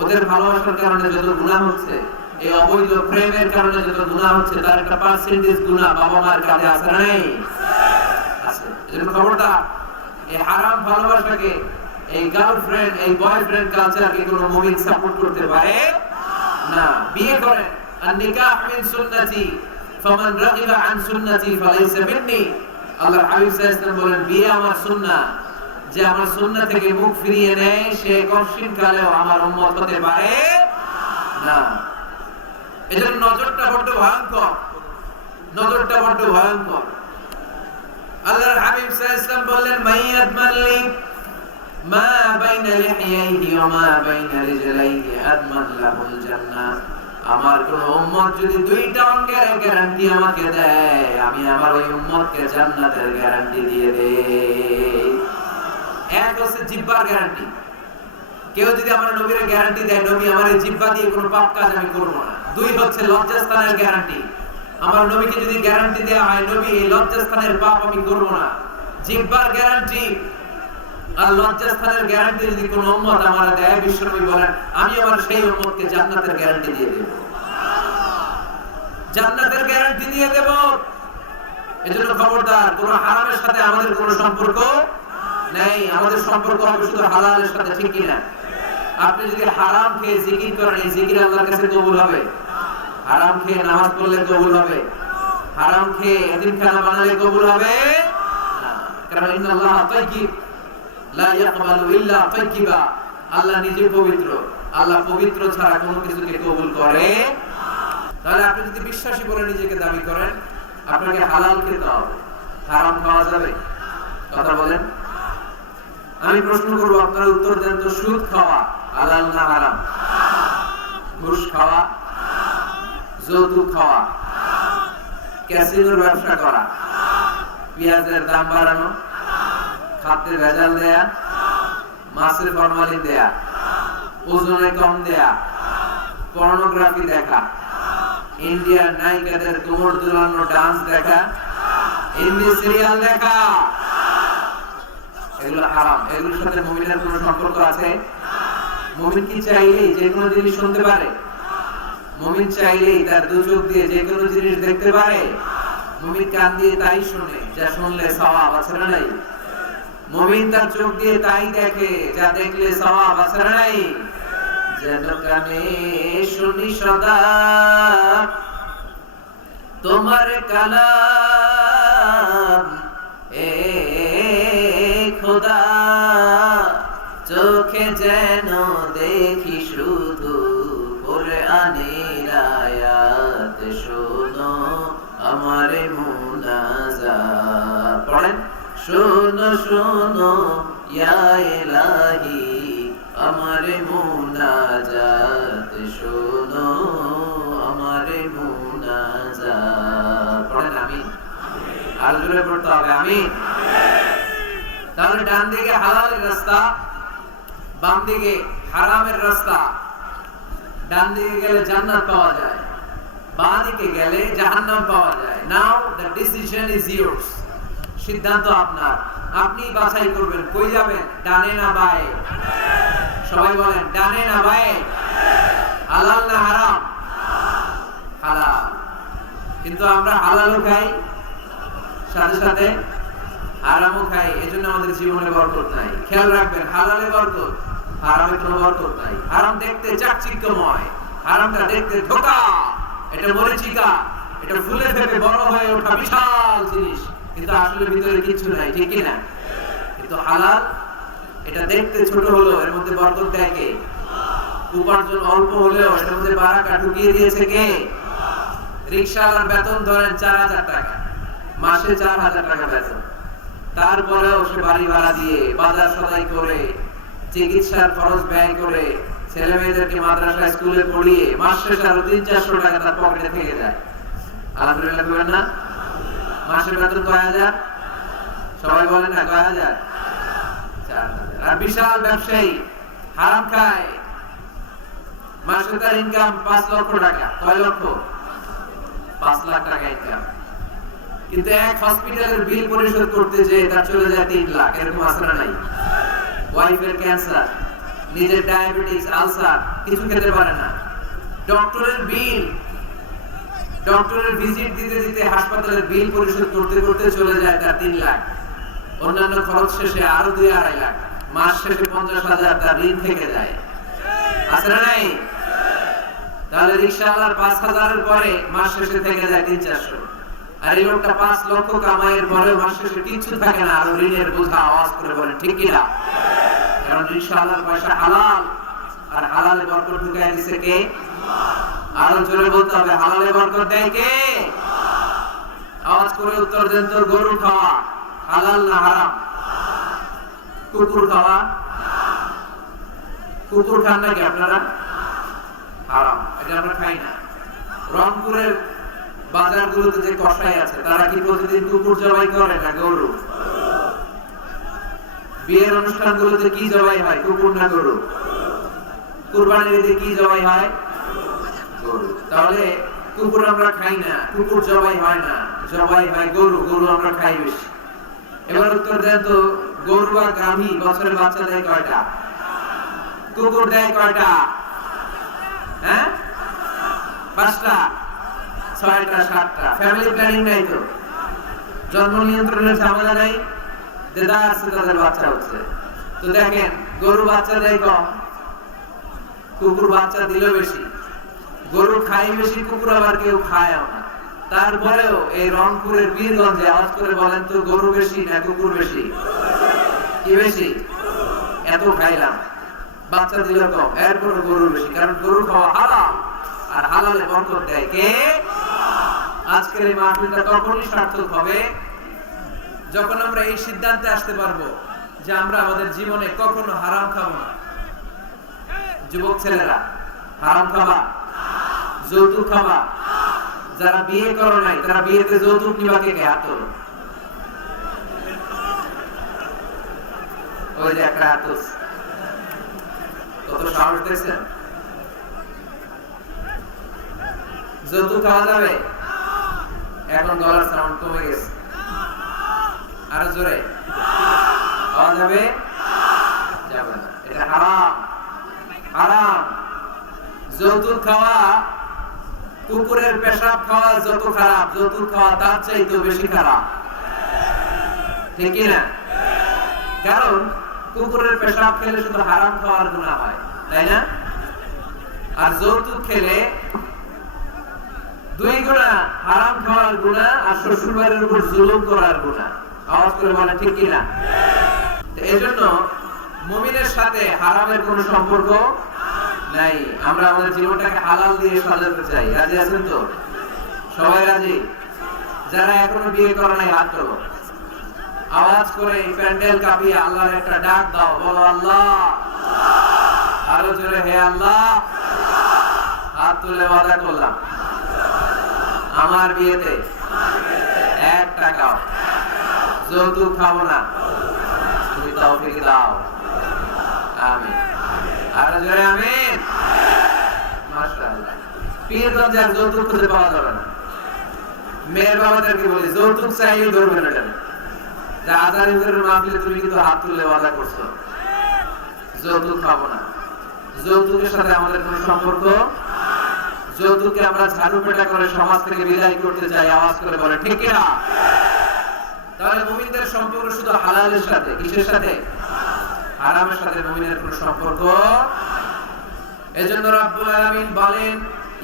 ওদের ভালোবাসার কারণে যত গুনাহ হচ্ছে, এই অবৈধ প্রেমের কারণে যত গুনাহ হচ্ছে, তার একটা পার্সেন্টেজ গুনাহ বাবা মার কাছে আছে না নাই? আছে। এজন্য খবরদার, এই হারাম ভালোবাসাকে, এই গার্লফ্রেন্ড এই বয়ফ্রেন্ড কালচারকে কোনো মুমিন সাপোর্ট করতে পারে না। বিয়ে করেন, আর নিকাহ মিন সুন্নতি ফামান রাগিবা আন সুন্নতি ফালাইসা মিন্নি। আল্লাহর হাবিব সাল্লাল্লাহু আলাইহি ওয়াসাল্লাম বলেন, বিয়ে আমার সুন্নাহ, যে আমার সুন্নাহ থেকে মুখ ফিরিয়ে নেয় সে কঠিন কালেও আমার উম্মত হতে পারে না। এজন্য নজরটা বড় ভয়ঙ্কর, নজরটা বড় ভয়ঙ্কর। আল্লাহর হাবিব সাল্লাল্লাহু আলাইহি ওয়াসাল্লাম বললেন, মাইয়াত মাল্লি মা বাইনা লিহিয়াইহি ওয়া মা বাইনা রিজলাইহি আদমান লাহুল জান্নাহ। আমার কোন উম্মত যদি দুইটা অঙ্গের গ্যারান্টি আমাকে দেয়, আমি আমার ওই উম্মতকে জান্নাতের গ্যারান্টি দিয়ে দেই। এক হচ্ছে জিহ্বার গ্যারান্টি, কেউ যদি আমার নবীর গ্যারান্টি দেয়, নবী আমার এই জিহ্বা দিয়ে কোনো পাপ কাজ আমি করব না। দুই হচ্ছে লজ্জাস্থানের গ্যারান্টি, আমার নবীকে যদি গ্যারান্টি দেওয়া হয়, নবী এই লজ্জাস্থানের পাপ আমি করব না। জিহ্বার গ্যারান্টি আর লজ্জাস্থানের গ্যারান্টি যদি কোনো উম্মত আমার দেয়, বিশ্বনবী বলেন, আমি আমার সেই উম্মতকে জান্নাতের গ্যারান্টি দিয়ে দেব, জান্নাতের গ্যারান্টি দিয়ে দেব। এজন্য খবরদার, কোন হারামের সাথে আমাদের কোনো সম্পর্ক নেই, আমাদের সম্পর্ক হবে শুধু হালালের সাথে, ঠিক কি না? আপনি যদি হারাম খেয়ে জিকির করেন, এই জিকির আল্লাহর কাছে কবুল হবে? হারাম খেয়ে নামাজ পড়লে কবুল হবে? হারাম খেয়ে এতিমখানা বানালে কবুল হবে না। কারণ ইন্নাল্লাহ তাইয়্যিব লা ইয়াকবালু ইল্লা তাইয়্যিবা। আল্লাহ নিজে পবিত্র, আল্লাহ পবিত্র ছাড়া কোনো কিছুকে কবুল করে না। তাহলে আপনি যদি বিশ্বাসী বলে নিজেকে দাবি করেন, আপনাকে হালাল খেতে হবে, হারাম খাওয়া যাবে? কথা বলেন। আমি প্রশ্ন করব, আপনারা উত্তর দেন তো। সুদ খাওয়া হালাল না হারাম? ঘুষ খাওয়া, যৌতুক খাওয়া, ক্যাসিনোর ব্যবসা করা, পেঁয়াজের দাম বাড়ানো, খাদ্যে ভেজাল দেয়া, মাছের ফরমালিন দেয়া, ওজনে কম দেয়া, পর্নোগ্রাফি দেখা, ইন্ডিয়ার নায়িকাদের কোমর দুলানো ডান্স দেখা, হিন্দি সিরিয়াল দেখা, এগুলো হারাম। এগুলোর সাথে মুমিনের কোনো সম্পর্ক আছে? মুমিন কি চাইলেই যে কোনো জিনিস শুনতে পারে? মুমিন চাইলেই তার দু চোখ দিয়ে যে কোনো জিনিস দেখতে পারে? মুমিন কান দিয়ে তাই শুনে যা শুনলে সওয়াব আছে না নাই? মুমিন তার চোখ দিয়ে তাই দেখে যা দেখলে সওয়াব আছে না নাই? যেন কানে শুনি সদা তোমার কালাম, এ খোদা চোখে যেন দেখি শুধু কোরআনের আয়াত, শোনো আমার মুনাজাত। পড়েন, শোনো শোনো ইয়া ইলাহি আমার মুনাজাত, শোনো আমার মুনাজাত। পড়েন আমিন। আর জোরে পড়তে হবে আমিন। তাহলে ডান দিকে হালালের রাস্তা, বাম দিকে হারামের রাস্তা। ডান দিকে গেলে জান্নাত পাওয়া যায়, বাম দিকে গেলে জাহান্নাম পাওয়া যায়। নাও দ্য ডিসিশন ইজ ইয়োর্স। সিদ্ধান্ত আপনার, আপনি বাছাই করবেন কই যাবেন, ডানে না বায়ে। সবাই বলেন ডানে না বায়ে, হালাল না হারাম? হালাল। কিন্তু আমরা হালালও খাই, সাথে সাথে হারামও খাই, এজন্য আমাদের জীবনে বরকত নাই। খেয়াল রাখবেন, হালালে বরকত, হারামে কোনো বরকত নাই। হারাম দেখতে চাকচিক্যময়, হারামটা দেখতে ধোঁকা, এটা মরিচিকা, এটা ফুলে ফেপে বড় হয়ে ওঠা বিশাল জিনিস, কিন্তু আসলে ভিতরে কিছু নাই, ঠিক কি না? কিন্তু হালাল, এটা দেখতে ছোট হলো, এর মধ্যে বরকত দেয় কে? উপার্জন অল্প হলেও এর মধ্যে বারাকা ঢুকিয়ে দিয়েছে কে? রিকশাওয়ালার বেতন ধরেন 4000 টাকা, মাসে 4000 টাকা বেতন, তারপরেও সে বাড়ি ভাড়া দিয়ে, বাজার সদাই করে, চিকিৎসার খরচ ব্যয় করে, ছেলে মেয়েদেরকে মাদ্রাসা স্কুলে পড়িয়ে মাস শেষে আরো 300-400 টাকা তার পকেটে থেকে যায়। আলহামদুলিল্লাহ বলেন না? মাসের বেতন কয় হাজার? সবাই বলেন না কয় হাজার? 4000। আর বিশাল ব্যবসায়ী হারাম খায়, মাসে তার ইনকাম 5 লক্ষ টাকা। কয় লক্ষ? 5 লাখ টাকা ইনকাম। কিন্তু এক হসপিটালের বিল পরিশোধ করতে যে তার চলে যায় 3 লাখ। এরকম আসরা নাই? ওয়াইফের ক্যান্সার, নিজের ডায়াবেটিস, আলসার, কিছু খেতে পারে না। ডক্টরের বিল, ডক্টরের ভিজিট দিতে দিতে হাসপাতালের বিল পরিশোধ করতে করতে চলে যায় তার 3 লাখ। অন্যান্য খরচ শেষে আরো 2-2.5 লাখ। মাস শেষে 50,000 তার ঋণ থেকে যায়। আছে না নাই? তাহলে রিকশাওয়ালার 5,000 এর পরে মাস শেষে থেকে যায় 300-400। আর এই লোকটা 5 লক্ষ কামাইয়ের পরে মাস শেষে কিছু থাকে না, আর ঋণের বোঝা। আওয়াজ করে বলেন ঠিক কি না? কারণ রিকশাওয়ালার পয়সা হালাল, আর হালালে বরকত ঢুকায় দিছে কে? আরো জোরে বলতে হবে, হালালে বরকত দেয় কে? আওয়াজ করে উত্তর দেন তো। গরু খাওয়া হালাল না হারাম? কুকুর খাওয়া? কুকুর খান নাকি আপনারা? হারাম, এটা আমরা খাই না। রংপুরের বাজারগুলোতে যে কসাই আছে, তারা কি প্রতিদিন কুকুর জবাই করে না গরু? বিয়ের অনুষ্ঠানগুলোতে কি জবাই হয়, কুকুর না গরু? কুরবানির ঈদে কি জবাই হয়? গরু। তাহলে কুকুর আমরা খাই না, কুকুর জবাই হয় না, জবাই হয় গরু, গরু আমরা খাই বেশি। এবার উত্তর দেন তো, গরু আর গাভী বছরে বাচ্চা দেয় কয়টা? কুকুর দেয় কয়টা? হ্যাঁ, 5টা, 6টা, 7টা। ফ্যামিলি প্ল্যানিং নাই তো, জন্ম নিয়ন্ত্রণের ঝামেলা নাই, দেদা আছে তাদের বাচ্চা হচ্ছে। তো দেখেন, গরু বাচ্চা দেয় কম, কুকুর বাচ্চা দিল বেশি। গরু খাই বেশি, কুকুর আবার কেউ খায়ও না। তারপরেও এই রংপুরের বীরগঞ্জে আওয়াজ করে বলেন তো, গরু বেশি না কুকুর বেশি? কি বেশি? এত খাইলাম, বাচ্চা দিল কম, এরপরে গরু বেশি। কারণ গরু খাওয়া হালাল, আর হালালে বরকত দেয় কে? আজকের এই মাহফিলটা তখনই সার্থক হবে যখন আমরা এই সিদ্ধান্তে আসতে পারবো যে আমরা আমাদের জীবনে কখনো হারাম খাবো না। যুবক ছেলেরা, হারাম খাবা? যৌতুক খাবা? যারা বিয়ে করো নাই তারা বিয়েতে যৌতুক নিবা কে? হাত তোলো। ওই যে একটা হাত, কত সাহস দেখছেন? যৌতুক খাওয়া যাবে? এখন গলার সাউন্ড কমে গেছে, আরো জোরে খাওয়া যাবে? যাবে না, এটা হারাম। হারাম। যৌতুক খাওয়া, কুকুরের পেশাব খাওয়া যত খারাপ, যৌতুক খাওয়া তার চাইতেও বেশি খারাপ, ঠিক কি না? কারণ কুকুরের পেশাব খেলে শুধু হারাম খাওয়ার গুনাহ হয়, তাই না? আর যৌতুক খেলে 2 গুনাহ, হারাম খাওয়ার গুনাহ আর শ্বশুরবাড়ির উপর জুলুম করার গুনাহ। আওয়াজ করে বলেন ঠিক কি না? এজন্য মুমিনের সাথে হারামের কোনো সম্পর্ক নাই। আমরা আমাদের জীবনটাকে হালাল দিয়ে সাজাতে চাই। রাজি আছেন তো? সবাই রাজি? যারা এখনো বিয়ে করে নাই হাত তোলো। আওয়াজ করে প্যান্ডেল কাঁপিয়ে আল্লাহর একটা ডাক দাও, বলো আল্লাহ। আরো জোরে, হে আল্লাহ। হাত তুলে ওয়াদা করলাম আমার বিয়েতে 1 টাকাও যৌতুক খাবো না। তুমি তৌফিক দাও, আমিন। আরো জোরে আমিন। মাশাআল্লাহ। পীরগঞ্জে আর যৌতুক খুঁজে পাওয়া যাবে না। মেয়ের বাবাদেরকে বলি, যৌতুক চাইলে ধরবে না। যে আজার হুজুরের মাহফিলে তুমি কিন্তু হাত তুলে ওয়াদা করছো যৌতুক খাবো না। যৌতুকের সাথে আমাদের কোনো সম্পর্ক। যৌতুককে আমরা ঝাড়ু পেটা করে সমাজ থেকে বিদায় করতে চাই। আওয়াজ করে বলে ঠিক কি না? তাহলে মুমিনদের সম্পর্ক শুধু হালালের সাথে, কিসের সাথে? হারামের সাথে মুমিনের কোনো সম্পর্ক। এজন্য রব্বুল আলামিন বলেন,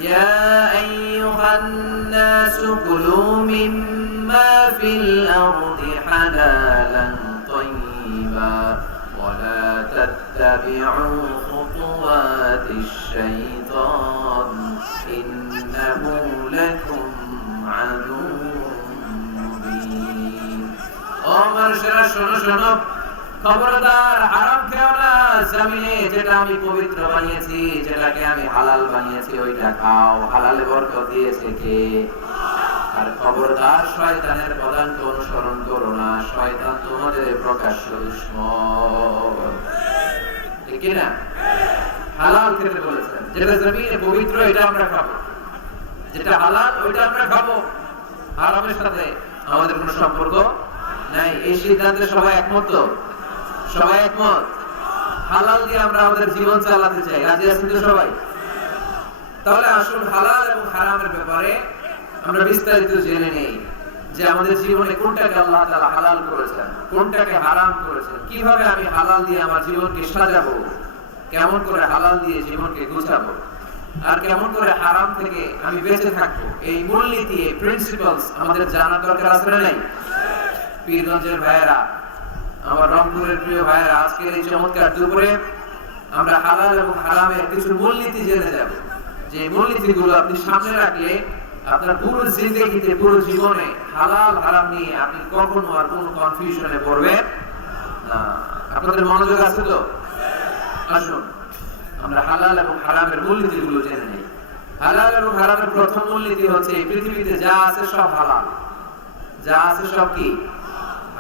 ইয়া আইয়ুহান নাসু কুলু মিম্মা ফিল আরদি হালালান তাইয়্যিবা ওয়া লা তাত্তাবিউ খুতুওয়াতিশ শাইতান ইন্নাহু লাকুম আদুউম মুবিন। ও মানুষেরা শোনো শোনো, খবরদার হারাম খেও না। জমিনে যেটা আমি পবিত্র বানিয়েছি, যেটাকে আমি হালাল বানিয়েছি, ওইটা খাও। হালালে বরকত দিয়েছে কে? আর খবরদার শয়তানের পদাঙ্ক অনুসরণ করো না। শয়তান তোমাদের প্রকাশ্য দুশমন, ঠিক কি না? হালাল খেতে বলেছেন। যেটা জমিনে পবিত্র এটা আমরা খাবো, যেটা হালাল ওইটা আমরা খাবো। হারামের সাথে আমাদের কোনো সম্পর্ক নাই। এই সিদ্ধান্তে সবাই একমত তো? সবাই একমত? হালাল দিয়ে আমরা আমাদের জীবন চালাতে চাই। রাজি আছেন তো সবাই? তাহলে আসুন হালাল এবং হারামের ব্যাপারে আমরা বিস্তারিত জেনে নেই, যে আমাদের জীবনে কোনটাকে আল্লাহ তাআলা হালাল করেছেন, কোনটাকে হারাম করেছেন, কিভাবে আমি হালাল দিয়ে আমার জীবনকে সাজাবো, কেমন করে হালাল দিয়ে জীবনকে গুছাবো, আর কেমন করে হারাম থেকে আমি বেঁচে থাকবো। এই মূলনীতি, এই প্রিন্সিপালস আমাদের জানার দরকার আছে না নাই? পীরগঞ্জের ভাইয়েরা, আমার রংপুরের প্রিয় ভাইয়েরা, আজকের এই চমৎকার দুপুরে আমরা হালাল এবং হারামের কিছু মূলনীতি জেনে যাব। যে মূলনীতিগুলো আপনি সামনে রাখলে আপনার পুরো জিন্দেগিতে, পুরো জীবনে হালাল হারাম নিয়ে আপনি কখনো আর কোনো কনফিউশনে পড়বেন না। আপনাদের মনোযোগ আছে তো? আসুন আমরা হালাল এবং হারামের মূলনীতিগুলো জেনে নিই। হালাল এবং হারামের প্রথম মূলনীতি হচ্ছে, এই পৃথিবীতে যা আছে সব হালাল। যা আছে সব কি?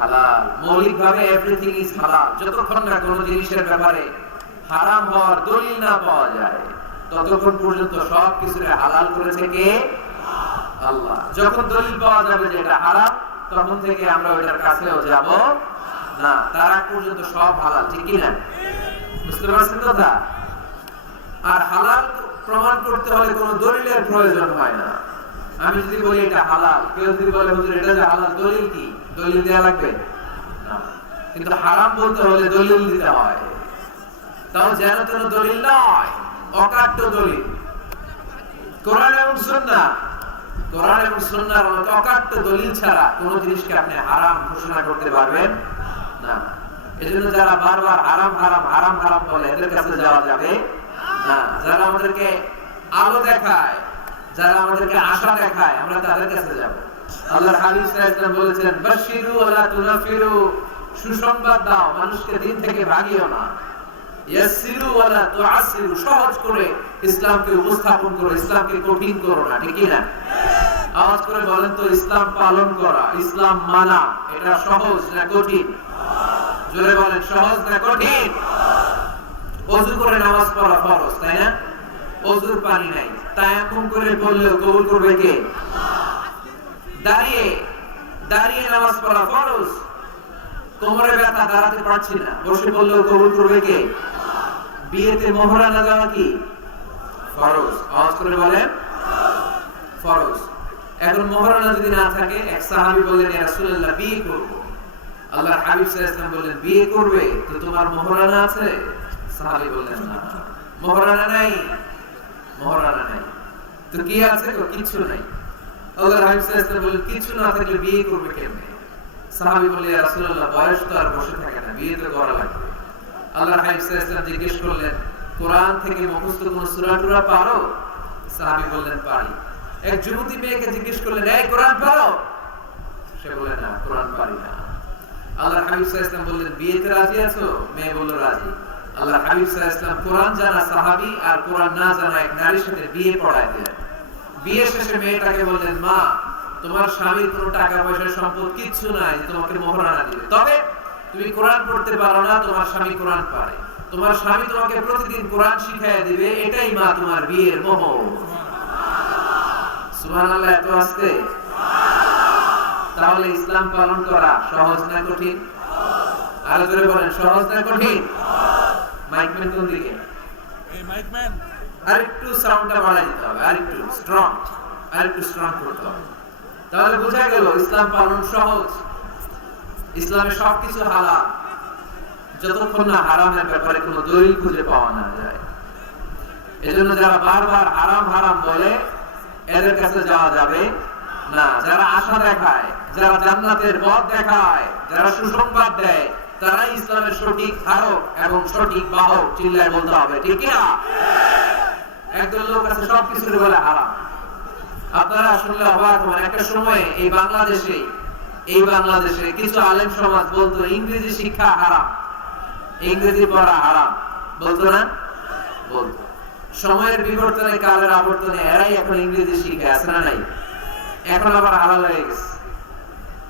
হালাল। মৌলিকভাবে এভরিথিং ইজ হালাল। যতক্ষণ না কোনো জিনিসের ব্যাপারে হারাম হওয়ার দলিল না পাওয়া যায়, ততক্ষণ পর্যন্ত সব কিছুকে হালাল করেছে কে? আল্লাহ। যখন দলিল পাওয়া যাবে যে এটা হারাম, তখন থেকে আমরা ওইটার কাছেও যাব না। তার আগ পর্যন্ত সব হালাল, ঠিক কি না? বুঝতে পারছেন কথা? আর হালাল প্রমাণ করতে হলে কোনো দলিলের প্রয়োজন হয় না। আমি যদি বলি এটা হালাল, কেউ যদি বলে হুজুর এটা যে হালাল, দলিল কি? দলিল দেয়া লাগবে না। কিন্তু হারাম বলতে হলে দলিল দিতে হয়। তাও যেন তেন দলিল নয়, অকাট্য দলিল। কোরআন এবং সুন্নাহ, কোরআন এবং সুন্নাহর মতো অকাট্য দলিল ছাড়া কোনো জিনিসকে আপনি হারাম ঘোষণা করতে পারবেন না। এজন্য যারা বারবার হারাম হারাম হারাম হারাম বলে, এদের কাছে যাওয়া যাবে না। যারা আমাদেরকে আলো দেখায়, যারা আমাদেরকে আশা দেখায়, আমরা তাদের কাছে যাব। আল্লাহর হাবিব সাল্লাল্লাহু আলাইহি ওয়াসাল্লাম বলেছেন, বাশিরু ওয়ালা তুনাফিরু, সুসংবাদ দাও, মানুষকে দিন থেকে ভাগিও না। ইয়াসসিরু ওয়ালা তুআসসিরু, সহজ করে ইসলামকে উপস্থাপন করো, ইসলামকে কঠিন করো না, ঠিক কি না? আওয়াজ করে বলেন তো, ইসলাম পালন করা, ইসলাম মানা, এটা সহজ না কঠিন? জোরে বলেন, সহজ না কঠিন? ওযু করে নামাজ পড়া ফরজ, তাই না? ওযুর পানি নাই, তায়াম্মুম করে পড়লেও কবুল করবে কে? দাঁড়িয়ে দাঁড়িয়ে নামাজ পড়া ফরজ, কোমরে ব্যথা দাঁড়াতে পারছি না, বসে পড়লেও কবুল করবে কে? বিয়েতে মোহরা না দেওয়া কি ফরজ? আওয়াজ করে বলেন ফরজ। এখন মোহরা যদি না থাকে, এক সাহাবী বললেন ইয়া রাসূলুল্লাহ বিয়ে করব। আল্লাহর হাবিব সাল্লাল্লাহু আলাইহি ওয়াসাল্লাম বললেন বিয়ে করবে তো তোমার মোহরা না আছে? সাহাবী বললেন না, মোহরা নাই, মোহরা নাই। তো কি আছে? তো কিছু নাই। আল্লাহর হাবিব সাল্লাল্লাহু আলাইহি ওয়াসাল্লাম বললেন কিছু না থাকলে বিয়ে করবে কেমনে? সাহাবী বললেন ইয়া রাসূলুল্লাহ বয়স তো আর বসে থাকে না, বিয়ে তো করা লাগবে। আল্লাহর হাবিব সাল্লাল্লাহু আলাইহি ওয়াসাল্লাম জিজ্ঞেস করলেন কোরআন থেকে মুখস্থ কোন সূরা টুরা পারো? সাহাবী বললেন পারি। এক যুবতী মেয়েকে জিজ্ঞেস করলেন এই কোরআন পারো? সে বলে না, কোরআন পারি না। আল্লাহর হাবিব সাল্লাল্লাহু আলাইহি ওয়াসাল্লাম বললেন বিয়েতে রাজি আছো? মেয়ে বলল রাজি। আল্লাহর হাবিব সাল্লাল্লাহু আলাইহি ওয়াসাল্লাম কোরআন জানা সাহাবী আর কোরআন না জানা এক নারীর সাথে বিয়ে পড়ায় দিলেন। বিয়ে শেষে মেয়েটাকে বললেন মা তোমার স্বামীর কোনো টাকা পয়সা সম্পদ কিচ্ছু নাই যে তোমাকে মোহরানা দিবে, তবে তুমি কোরআন পড়তে পারো না, তোমার স্বামী কোরআন পারে, তোমার স্বামী তোমাকে প্রতিদিন কোরআন শিখাইয়া দিবে, এটাই মা তোমার বিয়ের মোহর। সুবহানাল্লাহ। এত আস্তে। তাহলে ইসলাম পালন করা সহজ না কঠিন? আরো জোরে বলেন সহজ না কঠিন? মাইকম্যান কোন দিকে? এই মাইকম্যান আরেকটু সাউন্ডটা বাড়াই দিতে হবে, আরেকটু স্ট্রং করতে হবে। তাহলে বোঝা গেল ইসলাম পালন সহজ। ইসলামে সবকিছু হালাল, যতক্ষণ না হারামের ব্যাপারে কোনো দলিল খুঁজে পাওয়া না যায়। এজন্য যারা বারবার হারাম হারাম বলে এদের কাছে যাওয়া যাবে না। যারা আশা দেখায়, যারা জান্নাতের পথ দেখায়, যারা সুসংবাদ দেয়, তারা ইসলামের সঠিক ধারক এবং সঠিক বাহক। চিল্লায় বলতে হবে ঠিক কি না? একদল লোক আছে সবকিছুর বলে হারাম। আপনারা শুনলে অবাক হবেন, একটা সময় এই বাংলাদেশে কিছু আলেম সমাজ বলতো ইংরেজি শিক্ষা হারাম, ইংরেজি পড়া হারাম, বলতো না? বলতো। সময়ের বিবর্তনে, কালের আবর্তনে এরাই এখন ইংরেজি শিখে, আছে না নাই? এখন আবার হালাল হয়ে গেছে।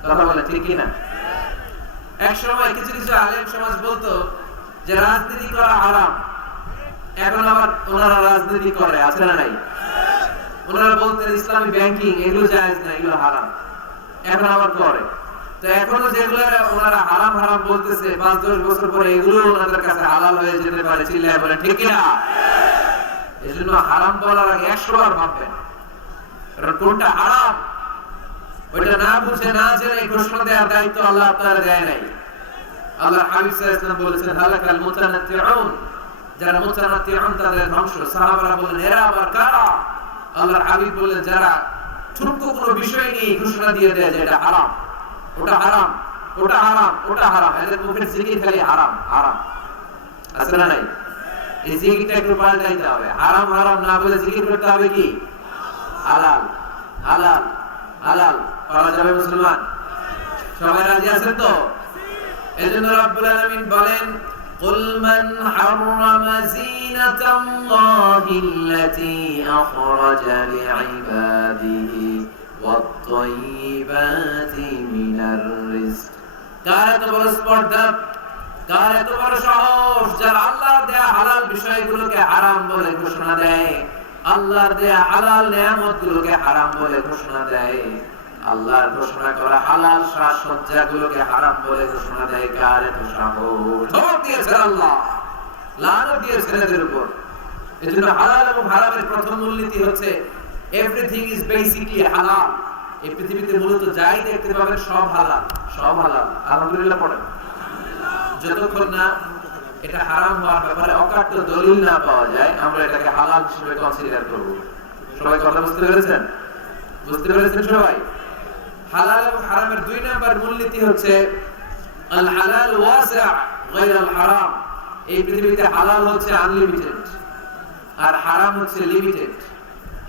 কথা বলে ঠিক কি না? এক সময় কিছু কিছু আলেম সমাজ বলতো যে রাজনীতি করা হারাম, এখন আবার ওনারা রাজনীতি করে, আছে না নাই? ওনারা বলতেন ইসলামী ব্যাংকিং এগুলো জায়েজ না, এগুলো হারাম, এখন আবার করে। তো এখনো যেগুলো ওনারা হারাম হারাম বলতেছে 5-10 বছর পরে এগুলো ওনাদের কাছে হালাল হয়ে যেতে পারে। চিল্লায় বলে ঠিক কি না? এজন্য হারাম বলার আগে 100 বার ভাববেন, কারণ কোনটা হারাম ওইটা না বুঝে না জেনে ঘোষণা দেওয়ার দায়িত্ব আল্লাহ আপনারা দেয় নাই। আল্লাহর হাবিব সাল্লাল্লাহু আলাইহি ওয়াসাল্লাম বলেছেন হালাকাল মুতানাত্তিউন, যারা মুতানাত্তিউন তাদের ধ্বংস। সাহাবারা বললেন এরা আবার কারা? আল্লাহর হাবিব বললেন যারা ছোট্ট কোনো বিষয় নিয়ে ঘোষণা দিয়ে দেয় যে এটা হারাম, ওটা হারাম, ওটা হারাম, ওটা হারাম, এদের মুখের জিকির খালি হারাম হারাম, আছে না নাই? এই জিকিরটা একটু পাল্টাইতে হবে। হারাম হারাম না বলে জিকির করতে হবে কি হালাল হালাল হালাল। পারা যাবে মুসলমান? সবাই রাজি আছেন তো? এজন্য রব্বুল আলামিন বলেন قل من حرم زينة الله التي أخرج لعباده والطيبات من الرزق। কার এত বড় স্পর্ধা, কার এত বড় সাহস যারা আল্লাহর দেয়া হালাল বিষয়গুলোকে হারাম বলে ঘোষণা দেয়, আল্লাহর দেয়া হালাল নিয়ামতগুলোকে হারাম বলে ঘোষণা দেয়, আল্লাহর ঘোষণা করা হালাল সাজসজ্জাগুলোকে হারাম বলে ঘোষণা দেয়। কার এত সাহস? ধমক দিয়েছেন আল্লাহ, লানত দিয়েছেন এদের উপর। এজন্য হালাল এবং হারামের প্রথম মূলনীতি হচ্ছে এভরিথিং ইজ বেসিক্যালি হালাল। এই পৃথিবীতে মূলত যাই দেখতে পাবেন সব হালাল, সব হালাল। আলহামদুলিল্লাহ পড়েন। যতক্ষণ না এটা হারাম হওয়ার ব্যাপারে অকাট্য দলিল না পাওয়া যায়, আমরা এটাকে হালাল হিসেবে কনসিডার করব। সবাই কথা বুঝতে পেরেছেন? বুঝতে পেরেছেন সবাই? হালাল এবং হারামের 2 নাম্বার মূলনীতি হচ্ছে আল হালাল ওয়াসি' গায়র আল হারাম। এই পৃথিবীতে হালাল হচ্ছে আনলিমিটেড আর হারাম হচ্ছে লিমিটেড।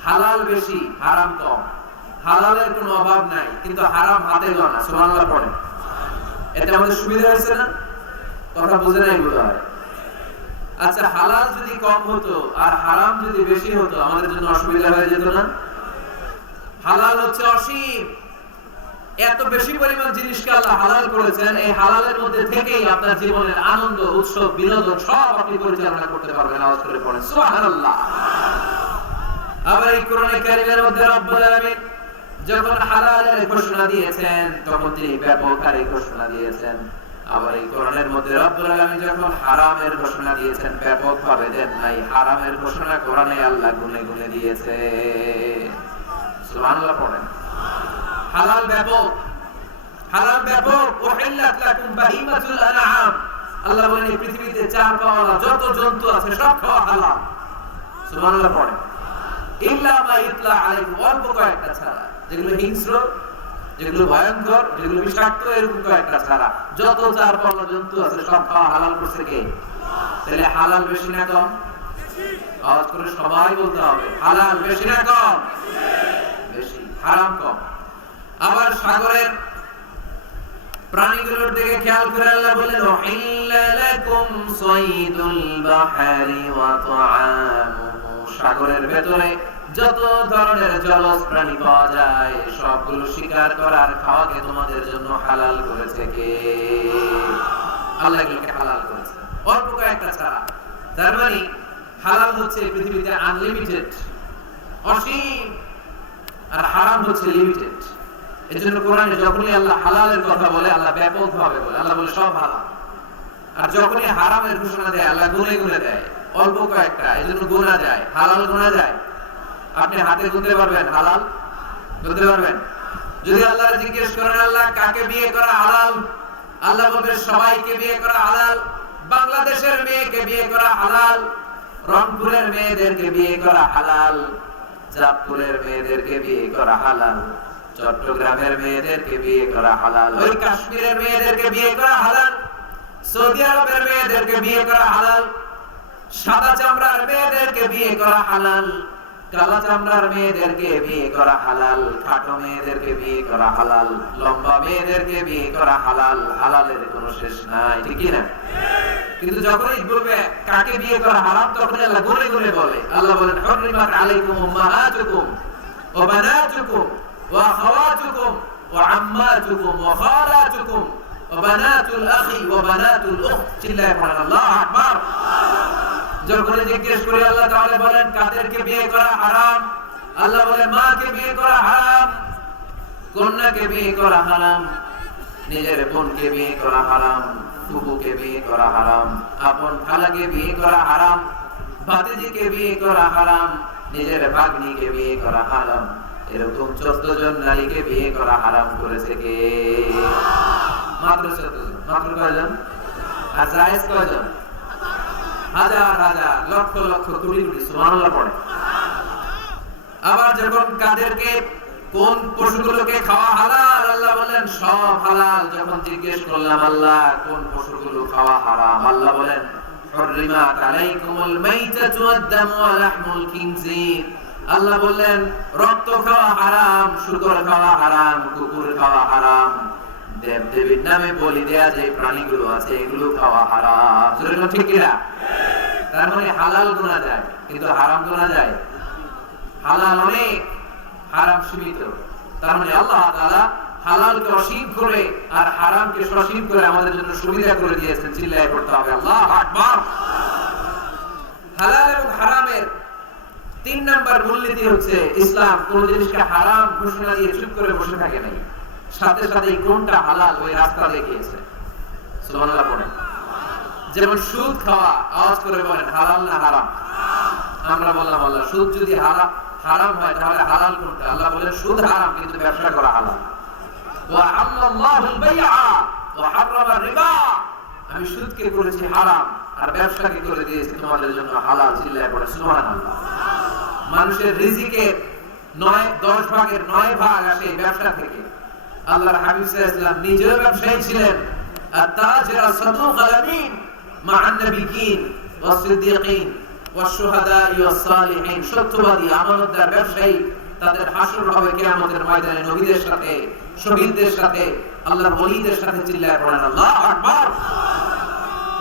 হালাল বেশি, হারাম কম। হালালের কোনো অভাব নাই, কিন্তু হারাম হাতে গোনা। সুবহানাল্লাহ পড়েন। এতে আমাদের সুবিধা হয়েছে না? কথা বুঝে নাই বোধ হয়। আচ্ছা, হালাল যদি কম হতো আর হারাম যদি বেশি হতো আমাদের জন্য অসুবিধা হয়ে যেত না? হালাল হচ্ছে অসীম, এত বেশি পরিমাণ জিনিসকে আল্লাহ হালাল করেছেন, এই হালালের মধ্যে থেকেই আপনার জীবনের আনন্দ, উৎসব, বিনোদন সব আপনি পরিচালনা করতে পারবেন। আওয়াজ করে পড়েন সুবহানাল্লাহ। আবার এই কোরআনে কারীমের মধ্যে রব্বুল আলামিন যখন হালালের ঘোষণা দিয়েছেন তখন তিনি ব্যাপক হারে ঘোষণা দিয়েছেন। আবার এই কোরআনের মধ্যে রব্বুল আলামিন যখন হারামের ঘোষণা দিয়েছেন ব্যাপকভাবে দেন নাই, হারামের ঘোষণা কোরআনে আল্লাহ গুনে গুনে দিয়েছে। সুবহানাল্লাহ পড়েন। হালাল ব্যাপক, হালাল ব্যাপক। উহিল্লাত লাকুম বাহিমাতুল আনআম, আল্লাহ বলেন এই পৃথিবীতে চার পাওয়া যত জন্তু আছে সব খাওয়া হালাল। সুবহানাল্লাহ পড়েন। ইল্লা মা ইতলা আলাইকুম, অল্প কয়েকটা ছাড়া, যেগুলো হিংস্র, যেগুলো ভয়ঙ্কর, যেগুলো বিষাক্ত, এরকম কয়েকটা ছাড়া যত চার পাওয়া জন্তু আছে সব খাওয়া হালাল করছে কে? তাহলে হালাল বেশি না কম? আওয়াজ করে সবাই বলতে হবে, হালাল বেশি না কম? বেশি। হারাম কম। আবার সাগরের প্রাণীগুলোর দিকে খেয়াল করে আল্লাহ বলেন উহিল্লা লাকুম সাইদুল বাহরি ওয়া তুআমুহু, সাগরের ভেতরে যত ধরনের জলজ প্রাণী পাওয়া যায় সবগুলো শিকার করার খাওয়াকে তোমাদের জন্য হালাল করেছে কে? আল্লাহ এগুলোকে হালাল করেছে, অল্প কয়েকটা ছাড়া। তার মানে হালাল হচ্ছে পৃথিবীতে আনলিমিটেড, অসীম, আর হারাম হচ্ছে লিমিটেড। এজন্য কোরআনে যখনই আল্লাহ হালালের কথা বলে আল্লাহ ব্যাপকভাবে বলে, আল্লাহ বলে সব হালাল। আর যখনই হারামের ঘোষণা দেয় আল্লাহ গুনে গুনে দেয়, অল্প কয়েকটা, এজন্য গোনা যায়, হালাল গোনা যায়। আপনি হাতে গুনতে পারবেন হালাল? গুনতে পারবেন? যদি আল্লাহর জিজ্ঞেস করেন আল্লাহ কাকে বিয়ে করা হালাল, আল্লাহ বলবে সবাইকে বিয়ে করা হালাল, বাংলাদেশের মেয়েকে বিয়ে করা হালাল, রংপুরের মেয়েদেরকে বিয়ে করা হালাল, চাঁদপুরের মেয়েদেরকে বিয়ে করা হালাল, চট্টগ্রামের মেয়েদেরকে বিয়ে করা হালাল, ওই কাশ্মীরের মেয়েদেরকে বিয়ে করা হালাল, সৌদি আরবের মেয়েদেরকে বিয়ে করা হালাল, সাদা চামড়ার মেয়েদেরকে বিয়ে করা হালাল, কালা চামড়ার মেয়েদেরকে বিয়ে করা হালাল, খাটো মেয়েদেরকে বিয়ে করা হালাল, লম্বা মেয়েদেরকে বিয়ে করা হালাল। হালালের কোনো শেষ নাই, ঠিক কি না? কিন্তু যখনই বলবে কাকে বিয়ে করা হারাম তখন আল্লাহ গুনে গুনে বলে। আল্লাহ বলেন হুররিমাত আলাইকুম উম্মাহাতুকুম ওয়া বানাতুকুম ওয়া আখাওয়াতুকুম ওয়া আম্মাতুকুম ওয়া খালাতুকুম ওয়া বানাতুল আখি ওয়া বানাতুল উখত। চিল্লায়ে পড়েন আল্লাহু আকবার। যখন জিজ্ঞেস করে আল্লাহ তাআলা বলেন কাদেরকে বিয়ে করা হারাম, আল্লাহ বলেন মাকে বিয়ে করা হারাম, কন্যাকে বিয়ে করা হারাম, নিজের বোনকে বিয়ে করা হারাম, ফুফুকে বিয়ে করা হারাম, আপন খালাকে বিয়ে করা হারাম, ভাতিজিকে বিয়ে করা হারাম, নিজের ভাগ্নিকে বিয়ে করা হারাম। এরকম 14 জন নারীকে বিয়ে করা হারাম করেছে কে? মাত্র 14 জন। মাত্র কয়জন? আর জায়েজ কয়জন? হাজার হাজার, লক্ষ লক্ষ, কোটি কোটি। সুবহানাল্লাহ পড়ে। আবার যখন কাদেরকে, কোন পশুগুলোকে খাওয়া হালাল, আল্লাহ বলেন সব হালাল। যখন জিজ্ঞেস করলাম আল্লাহ কোন পশুগুলো খাওয়া হারাম, আল্লাহ বলেন হুররিমাত আলাইকুমুল মাইতাতু ওয়াদ-দামু ওয়া লাহমুল খিনজির। আল্লাহ বললেন রক্ত খাওয়া হারাম, শূকর খাওয়া হারাম, কুকুর খাওয়া হারাম, দেব দেবীর নামে বলি দেয়া যে প্রাণীগুলো আছে এগুলো খাওয়া হারাম। যেটা ঠিক কি না? তার মানে হালাল গোনা যায় কিন্তু হারাম গোনা যায়? হালাল অনেক, হারাম সীমিত। তার মানে আল্লাহ তাআলা হালালকে অসীম করে আর হারামকে সসীম করে আমাদের জন্য সুবিধা করে দিয়েছেন। চিল্লায়ে পড়তে হবে আল্লাহু আকবার। হালাল এবং হারামের 3 নাম্বার মূলনীতি হচ্ছে ইসলাম কোন জিনিসকে হারাম ঘোষণা দিয়ে চুপ করে বসে থাকে নাই, সাথে সাথে কোনটা হালাল ওই রাস্তা দেখিয়েছে। সুবহানাল্লাহ পড়েন। যেমন সুদ খাওয়া, আওয়াজ করে বলেন হালাল না হারাম? আমরা বললাম আল্লাহ সুদ যদি হারাম হয় তাহলে হালাল কোনটা? আল্লাহ বলেন সুদ হারাম কিন্তু ব্যবসা করা হালাল। ওয়া আল্লাহুল বাইআ ওয়া হারামা রিবা, আমি সুদকে করেছি হারাম আর ব্যবসাকে করে দিয়েছি তোমাদের জন্য হালাল। চিল্লায়ে পড়ে সুবহানাল্লাহ। মানুষের রিজিকের 10 ভাগের 9 ভাগ আসে ব্যবসা থেকে। আল্লাহর হাবিব সাল্লাল্লাহু আলাইহি ওয়াসাল্লাম নিজেও ব্যবসায়ী ছিলেন। আত-তাজির সাদুক আল-আমিন মা'আন নাবিয়্যিন ওয়াস সিদ্দিকিন ওয়াস শুহাদা ওয়াস সালিহিন। সত্যবাদী আমানতদার ব্যবসায়ী, তাদের হাসর হবে কিয়ামতের ময়দানে নবীদের সাথে, শহীদদের সাথে, আল্লাহর ওলিদের সাথে। চিল্লায়ে পড়েন আল্লাহু আকবার।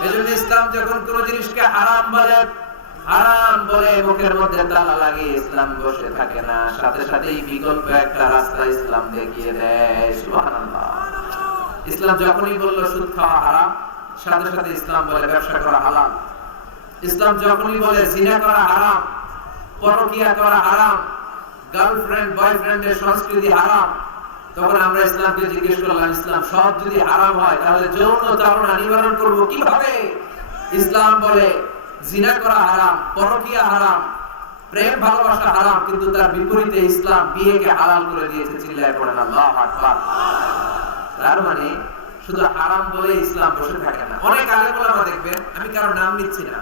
এজন্য ইসলাম যখন কোন জিনিসকে হারাম বলে মুখের মধ্যে তালা লাগিয়ে ইসলাম বসে থাকে না, সাথে সাথেই বিকল্প একটা রাস্তা ইসলাম দেখিয়ে দেয়। সুবহানাল্লাহ। ইসলাম যখনই বলল সুদ খাওয়া হারাম, সাথে সাথে ইসলাম বলে ব্যবসা করা হালাল। ইসলাম যখনই বলে জিনা করা হারাম, পরকিয়া করা হারাম, গার্লফ্রেন্ড বয়ফ্রেন্ডের সংস্কৃতি হারাম, তখন আমরা ইসলামকে জিজ্ঞেস করলাম, ইসলাম সব যদি হারাম হয় তাহলে যৌন চারণা নিবারণ করব কিভাবে? ইসলাম বলে জিনা করা হারাম, পরকিয়া হারাম, প্রেম ভালোবাসা হারাম, কিন্তু তার বিপরীতে ইসলাম বিয়েকে হালাল করে দিয়েছে। চিল্লায় পড়েন আল্লাহু আকবার। তার মানে শুধু হারাম বলে ইসলাম বসে থাকে না। অনেক আলেম ওলামা দেখবেন, আমি কারো নাম নিচ্ছি না,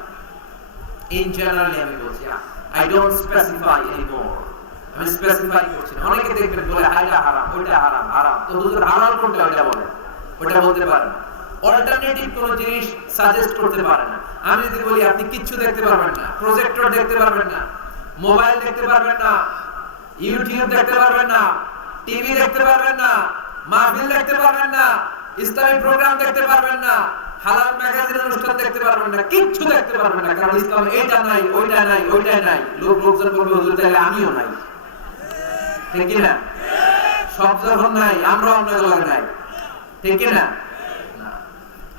ইন জেনারেলি আমি বলছি, আই ডোন্ট স্পেসিফাই এনিমোর, আমি স্পেসিফাই করছি না। অনেকে দেখবেন বলে এটা হারাম, ওইটা হারাম, হারাম তো হুজুর হালাল কোনটা ওইটা বলেন, ওইটা বলতে পারে না, অল্টারনেটিভ কোন জিনিস সাজেস্ট করতে পারে না। আমি যদি বলি আপনি কিচ্ছু দেখতে পারবেন না, প্রজেক্টর দেখতে পারবেন না, মোবাইল দেখতে পারবেন না, ইউটিউব দেখতে পারবেন না, টিভি দেখতে পারবেন না, মাহফিল দেখতে পারবেন না, ইসলামিক প্রোগ্রাম দেখতে পারবেন না, হালাল ম্যাগাজিন অনুষ্ঠান দেখতে পারবেন না, কিচ্ছু দেখতে পারবেন না, কারণ ইসলাম এটা নাই, ওইটা নাই, ওইটা নাই। লোকজন বলবে হুজুর তাহলে আমিও নাই, ঠিক কি না? সব যখন নাই আমরা অন্যগুলো নাই, ঠিক কি না?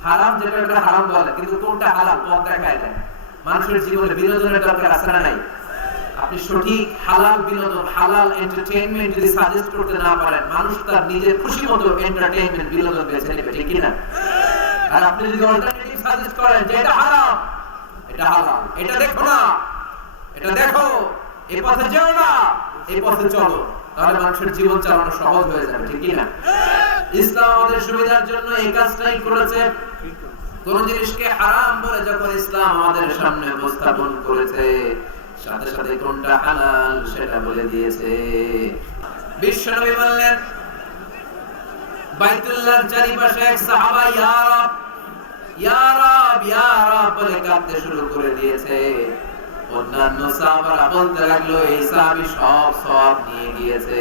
হারাম যেটা একটা হারাম বলে, কিন্তু কোনটা হালাল পথ দেখায় দেয়। মানুষের জীবনে বিনোদনের দরকার আছে না নাই? আপনি সঠিক হালাল বিনোদন, হালাল এন্টারটেইনমেন্ট যদি সাজেস্ট করতে না পারেন, মানুষ তার নিজের খুশি মতো এন্টারটেইনমেন্ট বিনোদন বেছে নেবে, ঠিক কি না? আর আপনি যদি অল্টারনেটিভ সাজেস্ট করেন যে এটা হারাম, এটা হালাল, এটা দেখো না, এটা দেখো, এই পথে যেও না, এই পথে চলো, তাহলে মানুষের জীবন চালানো সহজ হয়ে যাবে, ঠিক কি না? ইসলাম আমাদের সুবিধার জন্য এই কাজটাই করেছে। কোন জিনিসকে হারাম বলে যখন ইসলাম আমাদের সামনে উপস্থাপন করেছে, সাথে সাথে কোনটা হালাল সেটা বলে দিয়েছে। বিশ্বনবী বললেন, বাইতুল্লাহর চারিপাশে এক সাহাবা ইয়া রাব, ইয়া রাব, ইয়া রাব বলে কাঁদতে শুরু করে দিয়েছে। অন্যান্য সাহাবারা বলতে লাগলো এই সাহাবী সব সওয়াব নিয়ে গিয়েছে।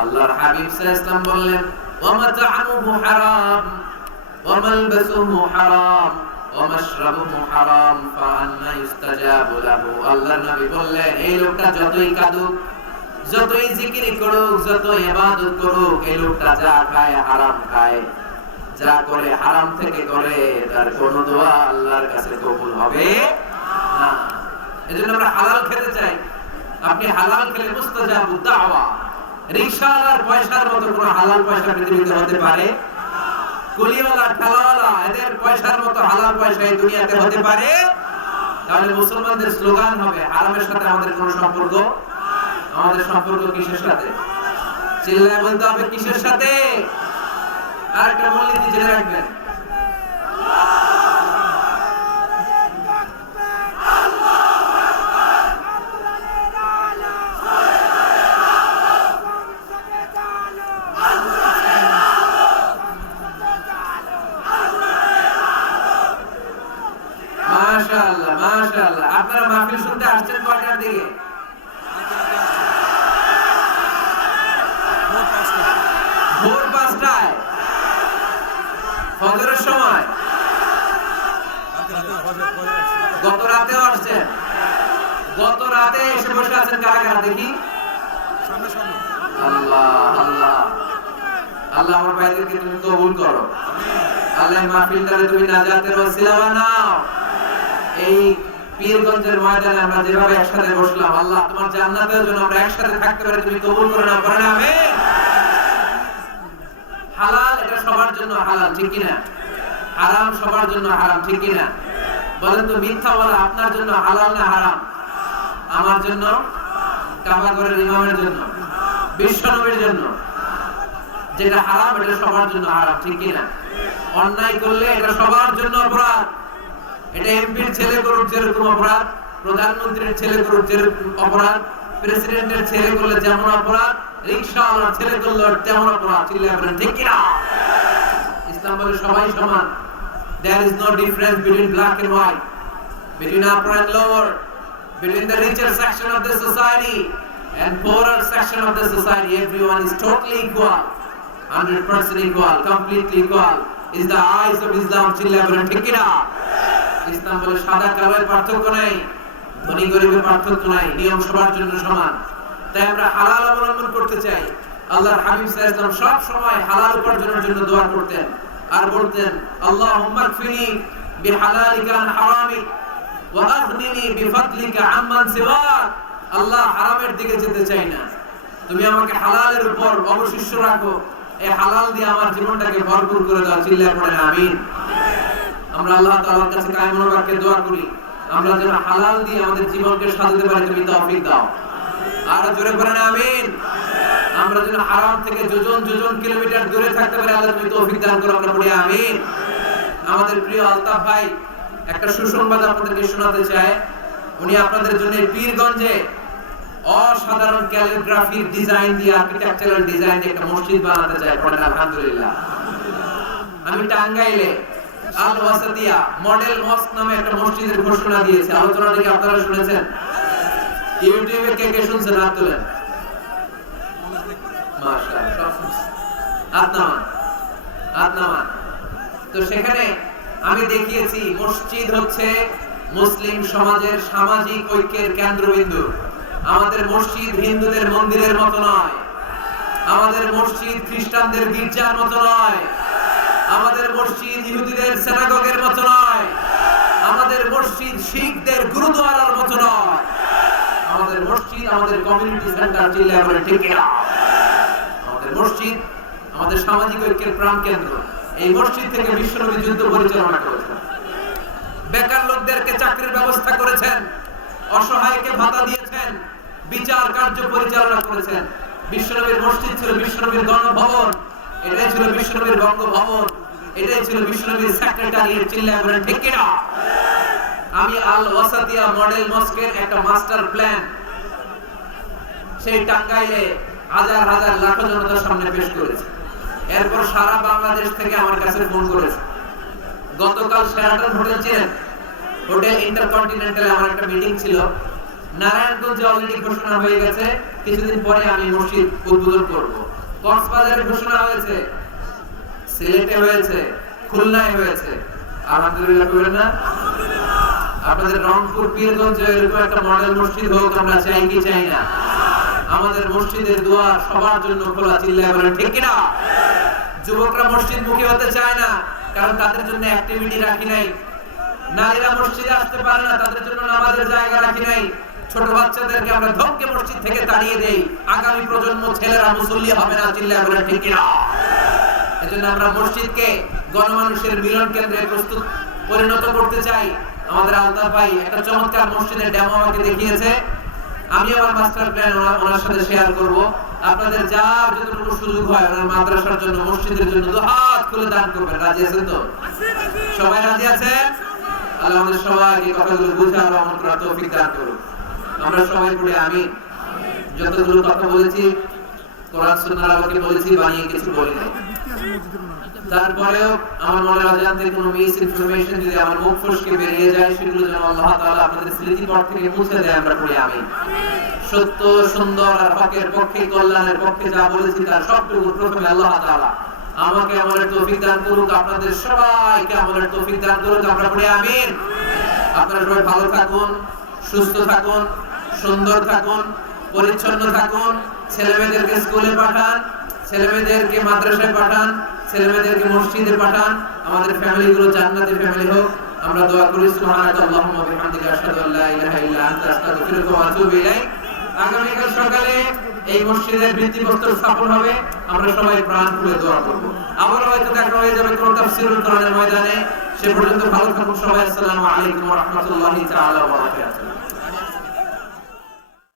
আল্লাহর হাবিব সাল্লাল্লাহু আলাইহি ওয়াসাল্লাম বললেন, ওয়া মাতা'ামুহু হারাম ওয়া মালবাসুহু হারাম ওয়া মাশরাবুহু হারাম ফাআন্না ইস্তাজাবু লাহু। আল্লাহর নবী বললেন, এই লোকটা যতই কাঁদুক, যতই জিকির করুক, যতই ইবাদত করুক, এই লোকটা যা খায় হারাম খায়, যা করে হারাম থেকে করে, তার কোনো দোয়া আল্লাহর কাছে কবুল হবে না। এজন্য আমরা হালাল খেতে চাই। আপনি হালাল খেলে মুস্তাজাবু দাওয়া। রিকশাওয়ালার পয়সার মতো কোনো হালাল পয়সা পৃথিবীতে হতে পারে? কুলিওয়ালা, ঠেলাওয়ালা, এদের পয়সার মতো হালাল পয়সা এই দুনিয়াতে হতে পারে? তাহলে মুসলমানদের স্লোগান হবে, হারামের সাথে আমাদের কোনো সম্পর্ক? আমাদের সম্পর্ক কিসের সাথে? চিল্লায় বলতে হবে কিসের সাথে? আরেকটা মূলনীতি জেনে রাখবেন, মাশাআল্লাহ মাশাআল্লাহ। আপনারা মাহফিল শুনতে আসছেন কয়টার দিকে? ভোর 5টায়, ফজরের সময়। গত রাতেও আসছেন? গত রাতে এসে বসে আছেন কারা কারা দেখি? আল্লাহ আল্লাহ আল্লাহ, আমার ভাইদেরকে তুমি কবুল করো। আল্লাহ মাহফিলটারে তুমি নাজাতের ওসিলা বানাও। এই পীরগঞ্জের ময়দানে আমরা যেভাবে একসাথে বসলাম, আল্লাহ তোমার জান্নাতের জন্য আমরা একসাথে থাকতে পারি তুমি কবুল করে নাও, করে না? আমিন। হালাল এটা সবার জন্য হালাল, ঠিক কি না? হারাম সবার জন্য হারাম, ঠিক কি না? বলেন তো মিথ্যা বলা আপনার জন্য হালাল না হারাম? আমার জন্য, কাবা ঘরের ইমামের জন্য, বিশ্ব নবীর জন্য। যেটা হারাম এটা সবার জন্য হারাম, ঠিক কি না? অন্যায় করলে এটা সবার জন্য অপরাধ। এটা এমপির ছেলে করুক যেরকম অপরাধ, প্রধানমন্ত্রীর ছেলে করুক যেরকম অপরাধ, প্রেসিডেন্টের ছেলে করলে যেমন অপরাধ, রিকশাওয়ালার ছেলে করলে তেমন অপরাধ। চিল্লায় বলেন ঠিক কি না? ইসলাম বলে সবাই সমান। There is no difference between black and white, between upper and lower, between the richer section of the society and poorer section of the society. Everyone is totally equal, 100% equal, completely equal. Is the eyes of Islam. চিল্লায় বলেন ঠিক কি না? ইসলাম বলে সাদা কালোর পার্থক্য নাই, ধনী গরিবের পার্থক্য নাই, নিয়ম সবার জন্য সমান। তাই আমরা হালাল অবলম্বন করতে চাই। আল্লাহর হাবিব সাল্লাল্লাহু আলাইহি ওয়াসাল্লাম সব সময় হালাল উপার্জনের জন্য দোয়া করতেন আর বলতেন, আল্লাহুম্মা কফিনি বিহালালিকা আন হারামিক ওয়া আগনিনি বিফাদলিকা আম্মান সিওয়াক আল্লাহ হারামের দিকে যেতে চাই না, তুমি আমাকে হালালের উপর অবশিষ্ট রাখো, এই হালাল দিয়ে আমার জীবনটাকে ভরপুর করে দাও। চিল্লায় পড়েন আমিন। আমরা আল্লাহ তাআলার কাছে কায়মুল বাক্যে দোয়া করি, আমরা যেন হালাল দিয়ে আমাদের জীবনকে সাজাতে পারি, তুমি তৌফিক দাও। আর জোরে পড়েন আমিন। আমরা যেন হারাম থেকে যোজন যোজন কিলোমিটার দূরে থাকতে পারি, আল্লাহ তুমি তৌফিক দান করো। আমরা পড়ি আমিন। আমাদের প্রিয় আলতাফ ভাই একটা সুসংবাদ আপনাদেরকে শোনাতে চায়। উনি আপনাদের জন্য পীরগঞ্জে অসাধারণ ক্যালিগ্রাফির ডিজাইন দিয়ে, আর্কিটেকচারাল ডিজাইন দিয়ে একটা মসজিদ বানাতে চায়। পড়েন আলহামদুলিল্লাহ। আমি টাঙ্গাইলে আল ওয়াসাতিয়া মডেল মস্ক নামে একটা মসজিদের ঘোষণা দিয়েছি। আলোচনাটি কি আপনারা শুনেছেন? ইউটিউবে কে কে শুনছেন হাত তোলেন। মাশাআল্লাহ, সব শুনছেন। হাত নামান। তো সেখানে আমি দেখিয়েছি মসজিদ হচ্ছে মুসলিম সমাজের সামাজিক ঐক্যের কেন্দ্রবিন্দু। আমাদের মসজিদ হিন্দুদের মন্দিরের মতো নয়, আমাদের মসজিদ খ্রিস্টানদের গির্জার মতো নয়, আমাদের মসজিদ ইহুদিদের সিনাগগের মতো নয়, আমাদের মসজিদ শিখদের গুরুদ্বারার মতো নয়, আমাদের মসজিদ আমাদের কমিউনিটি সেন্টার। চিল্লায় বলে ঠিক কিনা? আমাদের মসজিদ আমাদের সামাজিক ঐক্যের প্রাণকেন্দ্র। এই মসজিদ থেকে বিশ্বনবী যুদ্ধ পরিচালনা করেছেন, বেকার লোকদেরকে চাকরির ব্যবস্থা করেছেন, অসহায়কে ভাতা দিয়েছেন, বিচার কার্য পরিচালনা করেছেন। বিশ্বনবীর মসজিদ ছিল বিশ্বনবীর গণভবন, এটাই ছিল বিশ্বনবীর বঙ্গভবন, এটাই ছিল বিশ্বনবীর সেক্রেটারিয়েট। চিল্লায় বলেন ঠিক কিনা? আমি আল ওয়াসাতিয়া মডেল মস্কের একটা মাস্টার প্ল্যান সেই টাঙ্গাইলে হাজার হাজার লাখ জনতার সামনে পেশ করেছে। এরপর সারা বাংলাদেশ থেকে আমার কাছে ফোন করেছে। গতকাল শেরাটন হোটেল ছিলেন, হোটেল ইন্টারকন্টিনেন্টালে আমার একটা মিটিং ছিল। নারায়ণগঞ্জে অলরেডি ঘোষণা হয়ে গেছে, কিছুদিন পরে আমি মসজিদ উদ্বোধন করব। কক্সবাজারে ঘোষণা হয়েছে, সিলেটে হয়েছে, খুলনায় হয়েছে। আলহামদুলিল্লাহ বলেন না? আপনাদের রংপুর পীরগঞ্জে এরকম একটা মডেল মসজিদ হোক, আমরা চাই কি চাই না? আমাদের মসজিদের দুয়ার সবার জন্য খোলা। চিল্লায় বলেন ঠিক কিনা? যুবকরা মসজিদ মুখী হতে চায় না, কারণ তাদের জন্য অ্যাক্টিভিটি রাখি নাই। নারীরা মসজিদে আসতে পারে না, তাদের জন্য নামাজের জায়গা রাখি নাই। ছোট বাচ্চাদেরকে আমরা ধমকে মসজিদ থেকে তাড়িয়ে দেই, আগামী প্রজন্ম ছেলেরা মুসল্লি হবে না। চিল্লায় বলেন ঠিক কিনা? এজন্য আমরা মসজিদকে গণমানুষের মিলন কেন্দ্রে পরিণত করতে চাই। আমাদের আলতাফ ভাই একটা চমৎকার মসজিদের ডেমো আমাকে দেখিয়েছে। আমি আমার মাস্টার প্ল্যান ওনার সাথে শেয়ার করব। আপনাদের যার যতটুকু সুযোগ হয় ওনার মাদ্রাসার জন্য, মসজিদের জন্য দুহাত খুলে দান করবেন। রাজি আছেন তো? সবাই রাজি আছেন? আল্লাহ আমাদের সবাইকে কথাগুলো বুঝার আমল করার তৌফিক দান করুন। আমরা সবাই পড়ে আমিন। যতগুলো কথা বলেছি কোরআন সুন্নাহর আলোকে বলেছি, বানিয়ে কিছু বলি নাই। তারপরেও আমার মনে অজান্তে কোনো মিস ইনফরমেশন যদি আমার মুখ ফসকে বেরিয়ে যায়, সেগুলো যেন আল্লাহ তাআলা আপনাদের স্মৃতিপট থেকে মুছে দেয়। আমরা পড়ি আমিন। সত্য, সুন্দর আর হকের পক্ষে, কল্যাণের পক্ষে যা বলেছি তার সবটুকু প্রথমে আল্লাহ তাআলা আমাকে আমলের তৌফিক দান করুক, আপনাদের সবাইকে আমলের তৌফিক দান করুক। আমরা পড়ি আমিন। আপনারা সবাই ভালো থাকুন, সুস্থ থাকুন, সুন্দর থাকুন, পরিচ্ছন্ন থাকুন। ছেলেমেয়েদেরকে স্কুলে পাঠান, ছেলেমেয়েদেরকে মাদ্রাসায় পাঠান, ছেলেমেয়েদেরকে মসজিদে পাঠান। আমাদের ফ্যামিলিগুলো জান্নাতের ফ্যামিলি হোক। আমরা দোয়া করি সুবহানাকা আল্লাহুম্মা ওয়া বিহামদিকা আশহাদু আল্লা ইলাহা ইল্লা আনতা আস্তাগফিরুকা ওয়া আতুবু ইলাইক। আগামীকাল সকালে এই মসজিদের ভিত্তিপ্রস্তর স্থাপন হবে। আমরা সবাই প্রাণ খুলে দোয়া করব। আবার হয়তো দেখা হয়ে যাবে কোন তাফসীরুল কোরআনের ময়দানে। সে পর্যন্ত ভালো থাকুন সবাই। আসসালামু আলাইকুম ওয়া রাহমাতুল্লাহি তাআলা ওয়া বারাকাতুহু।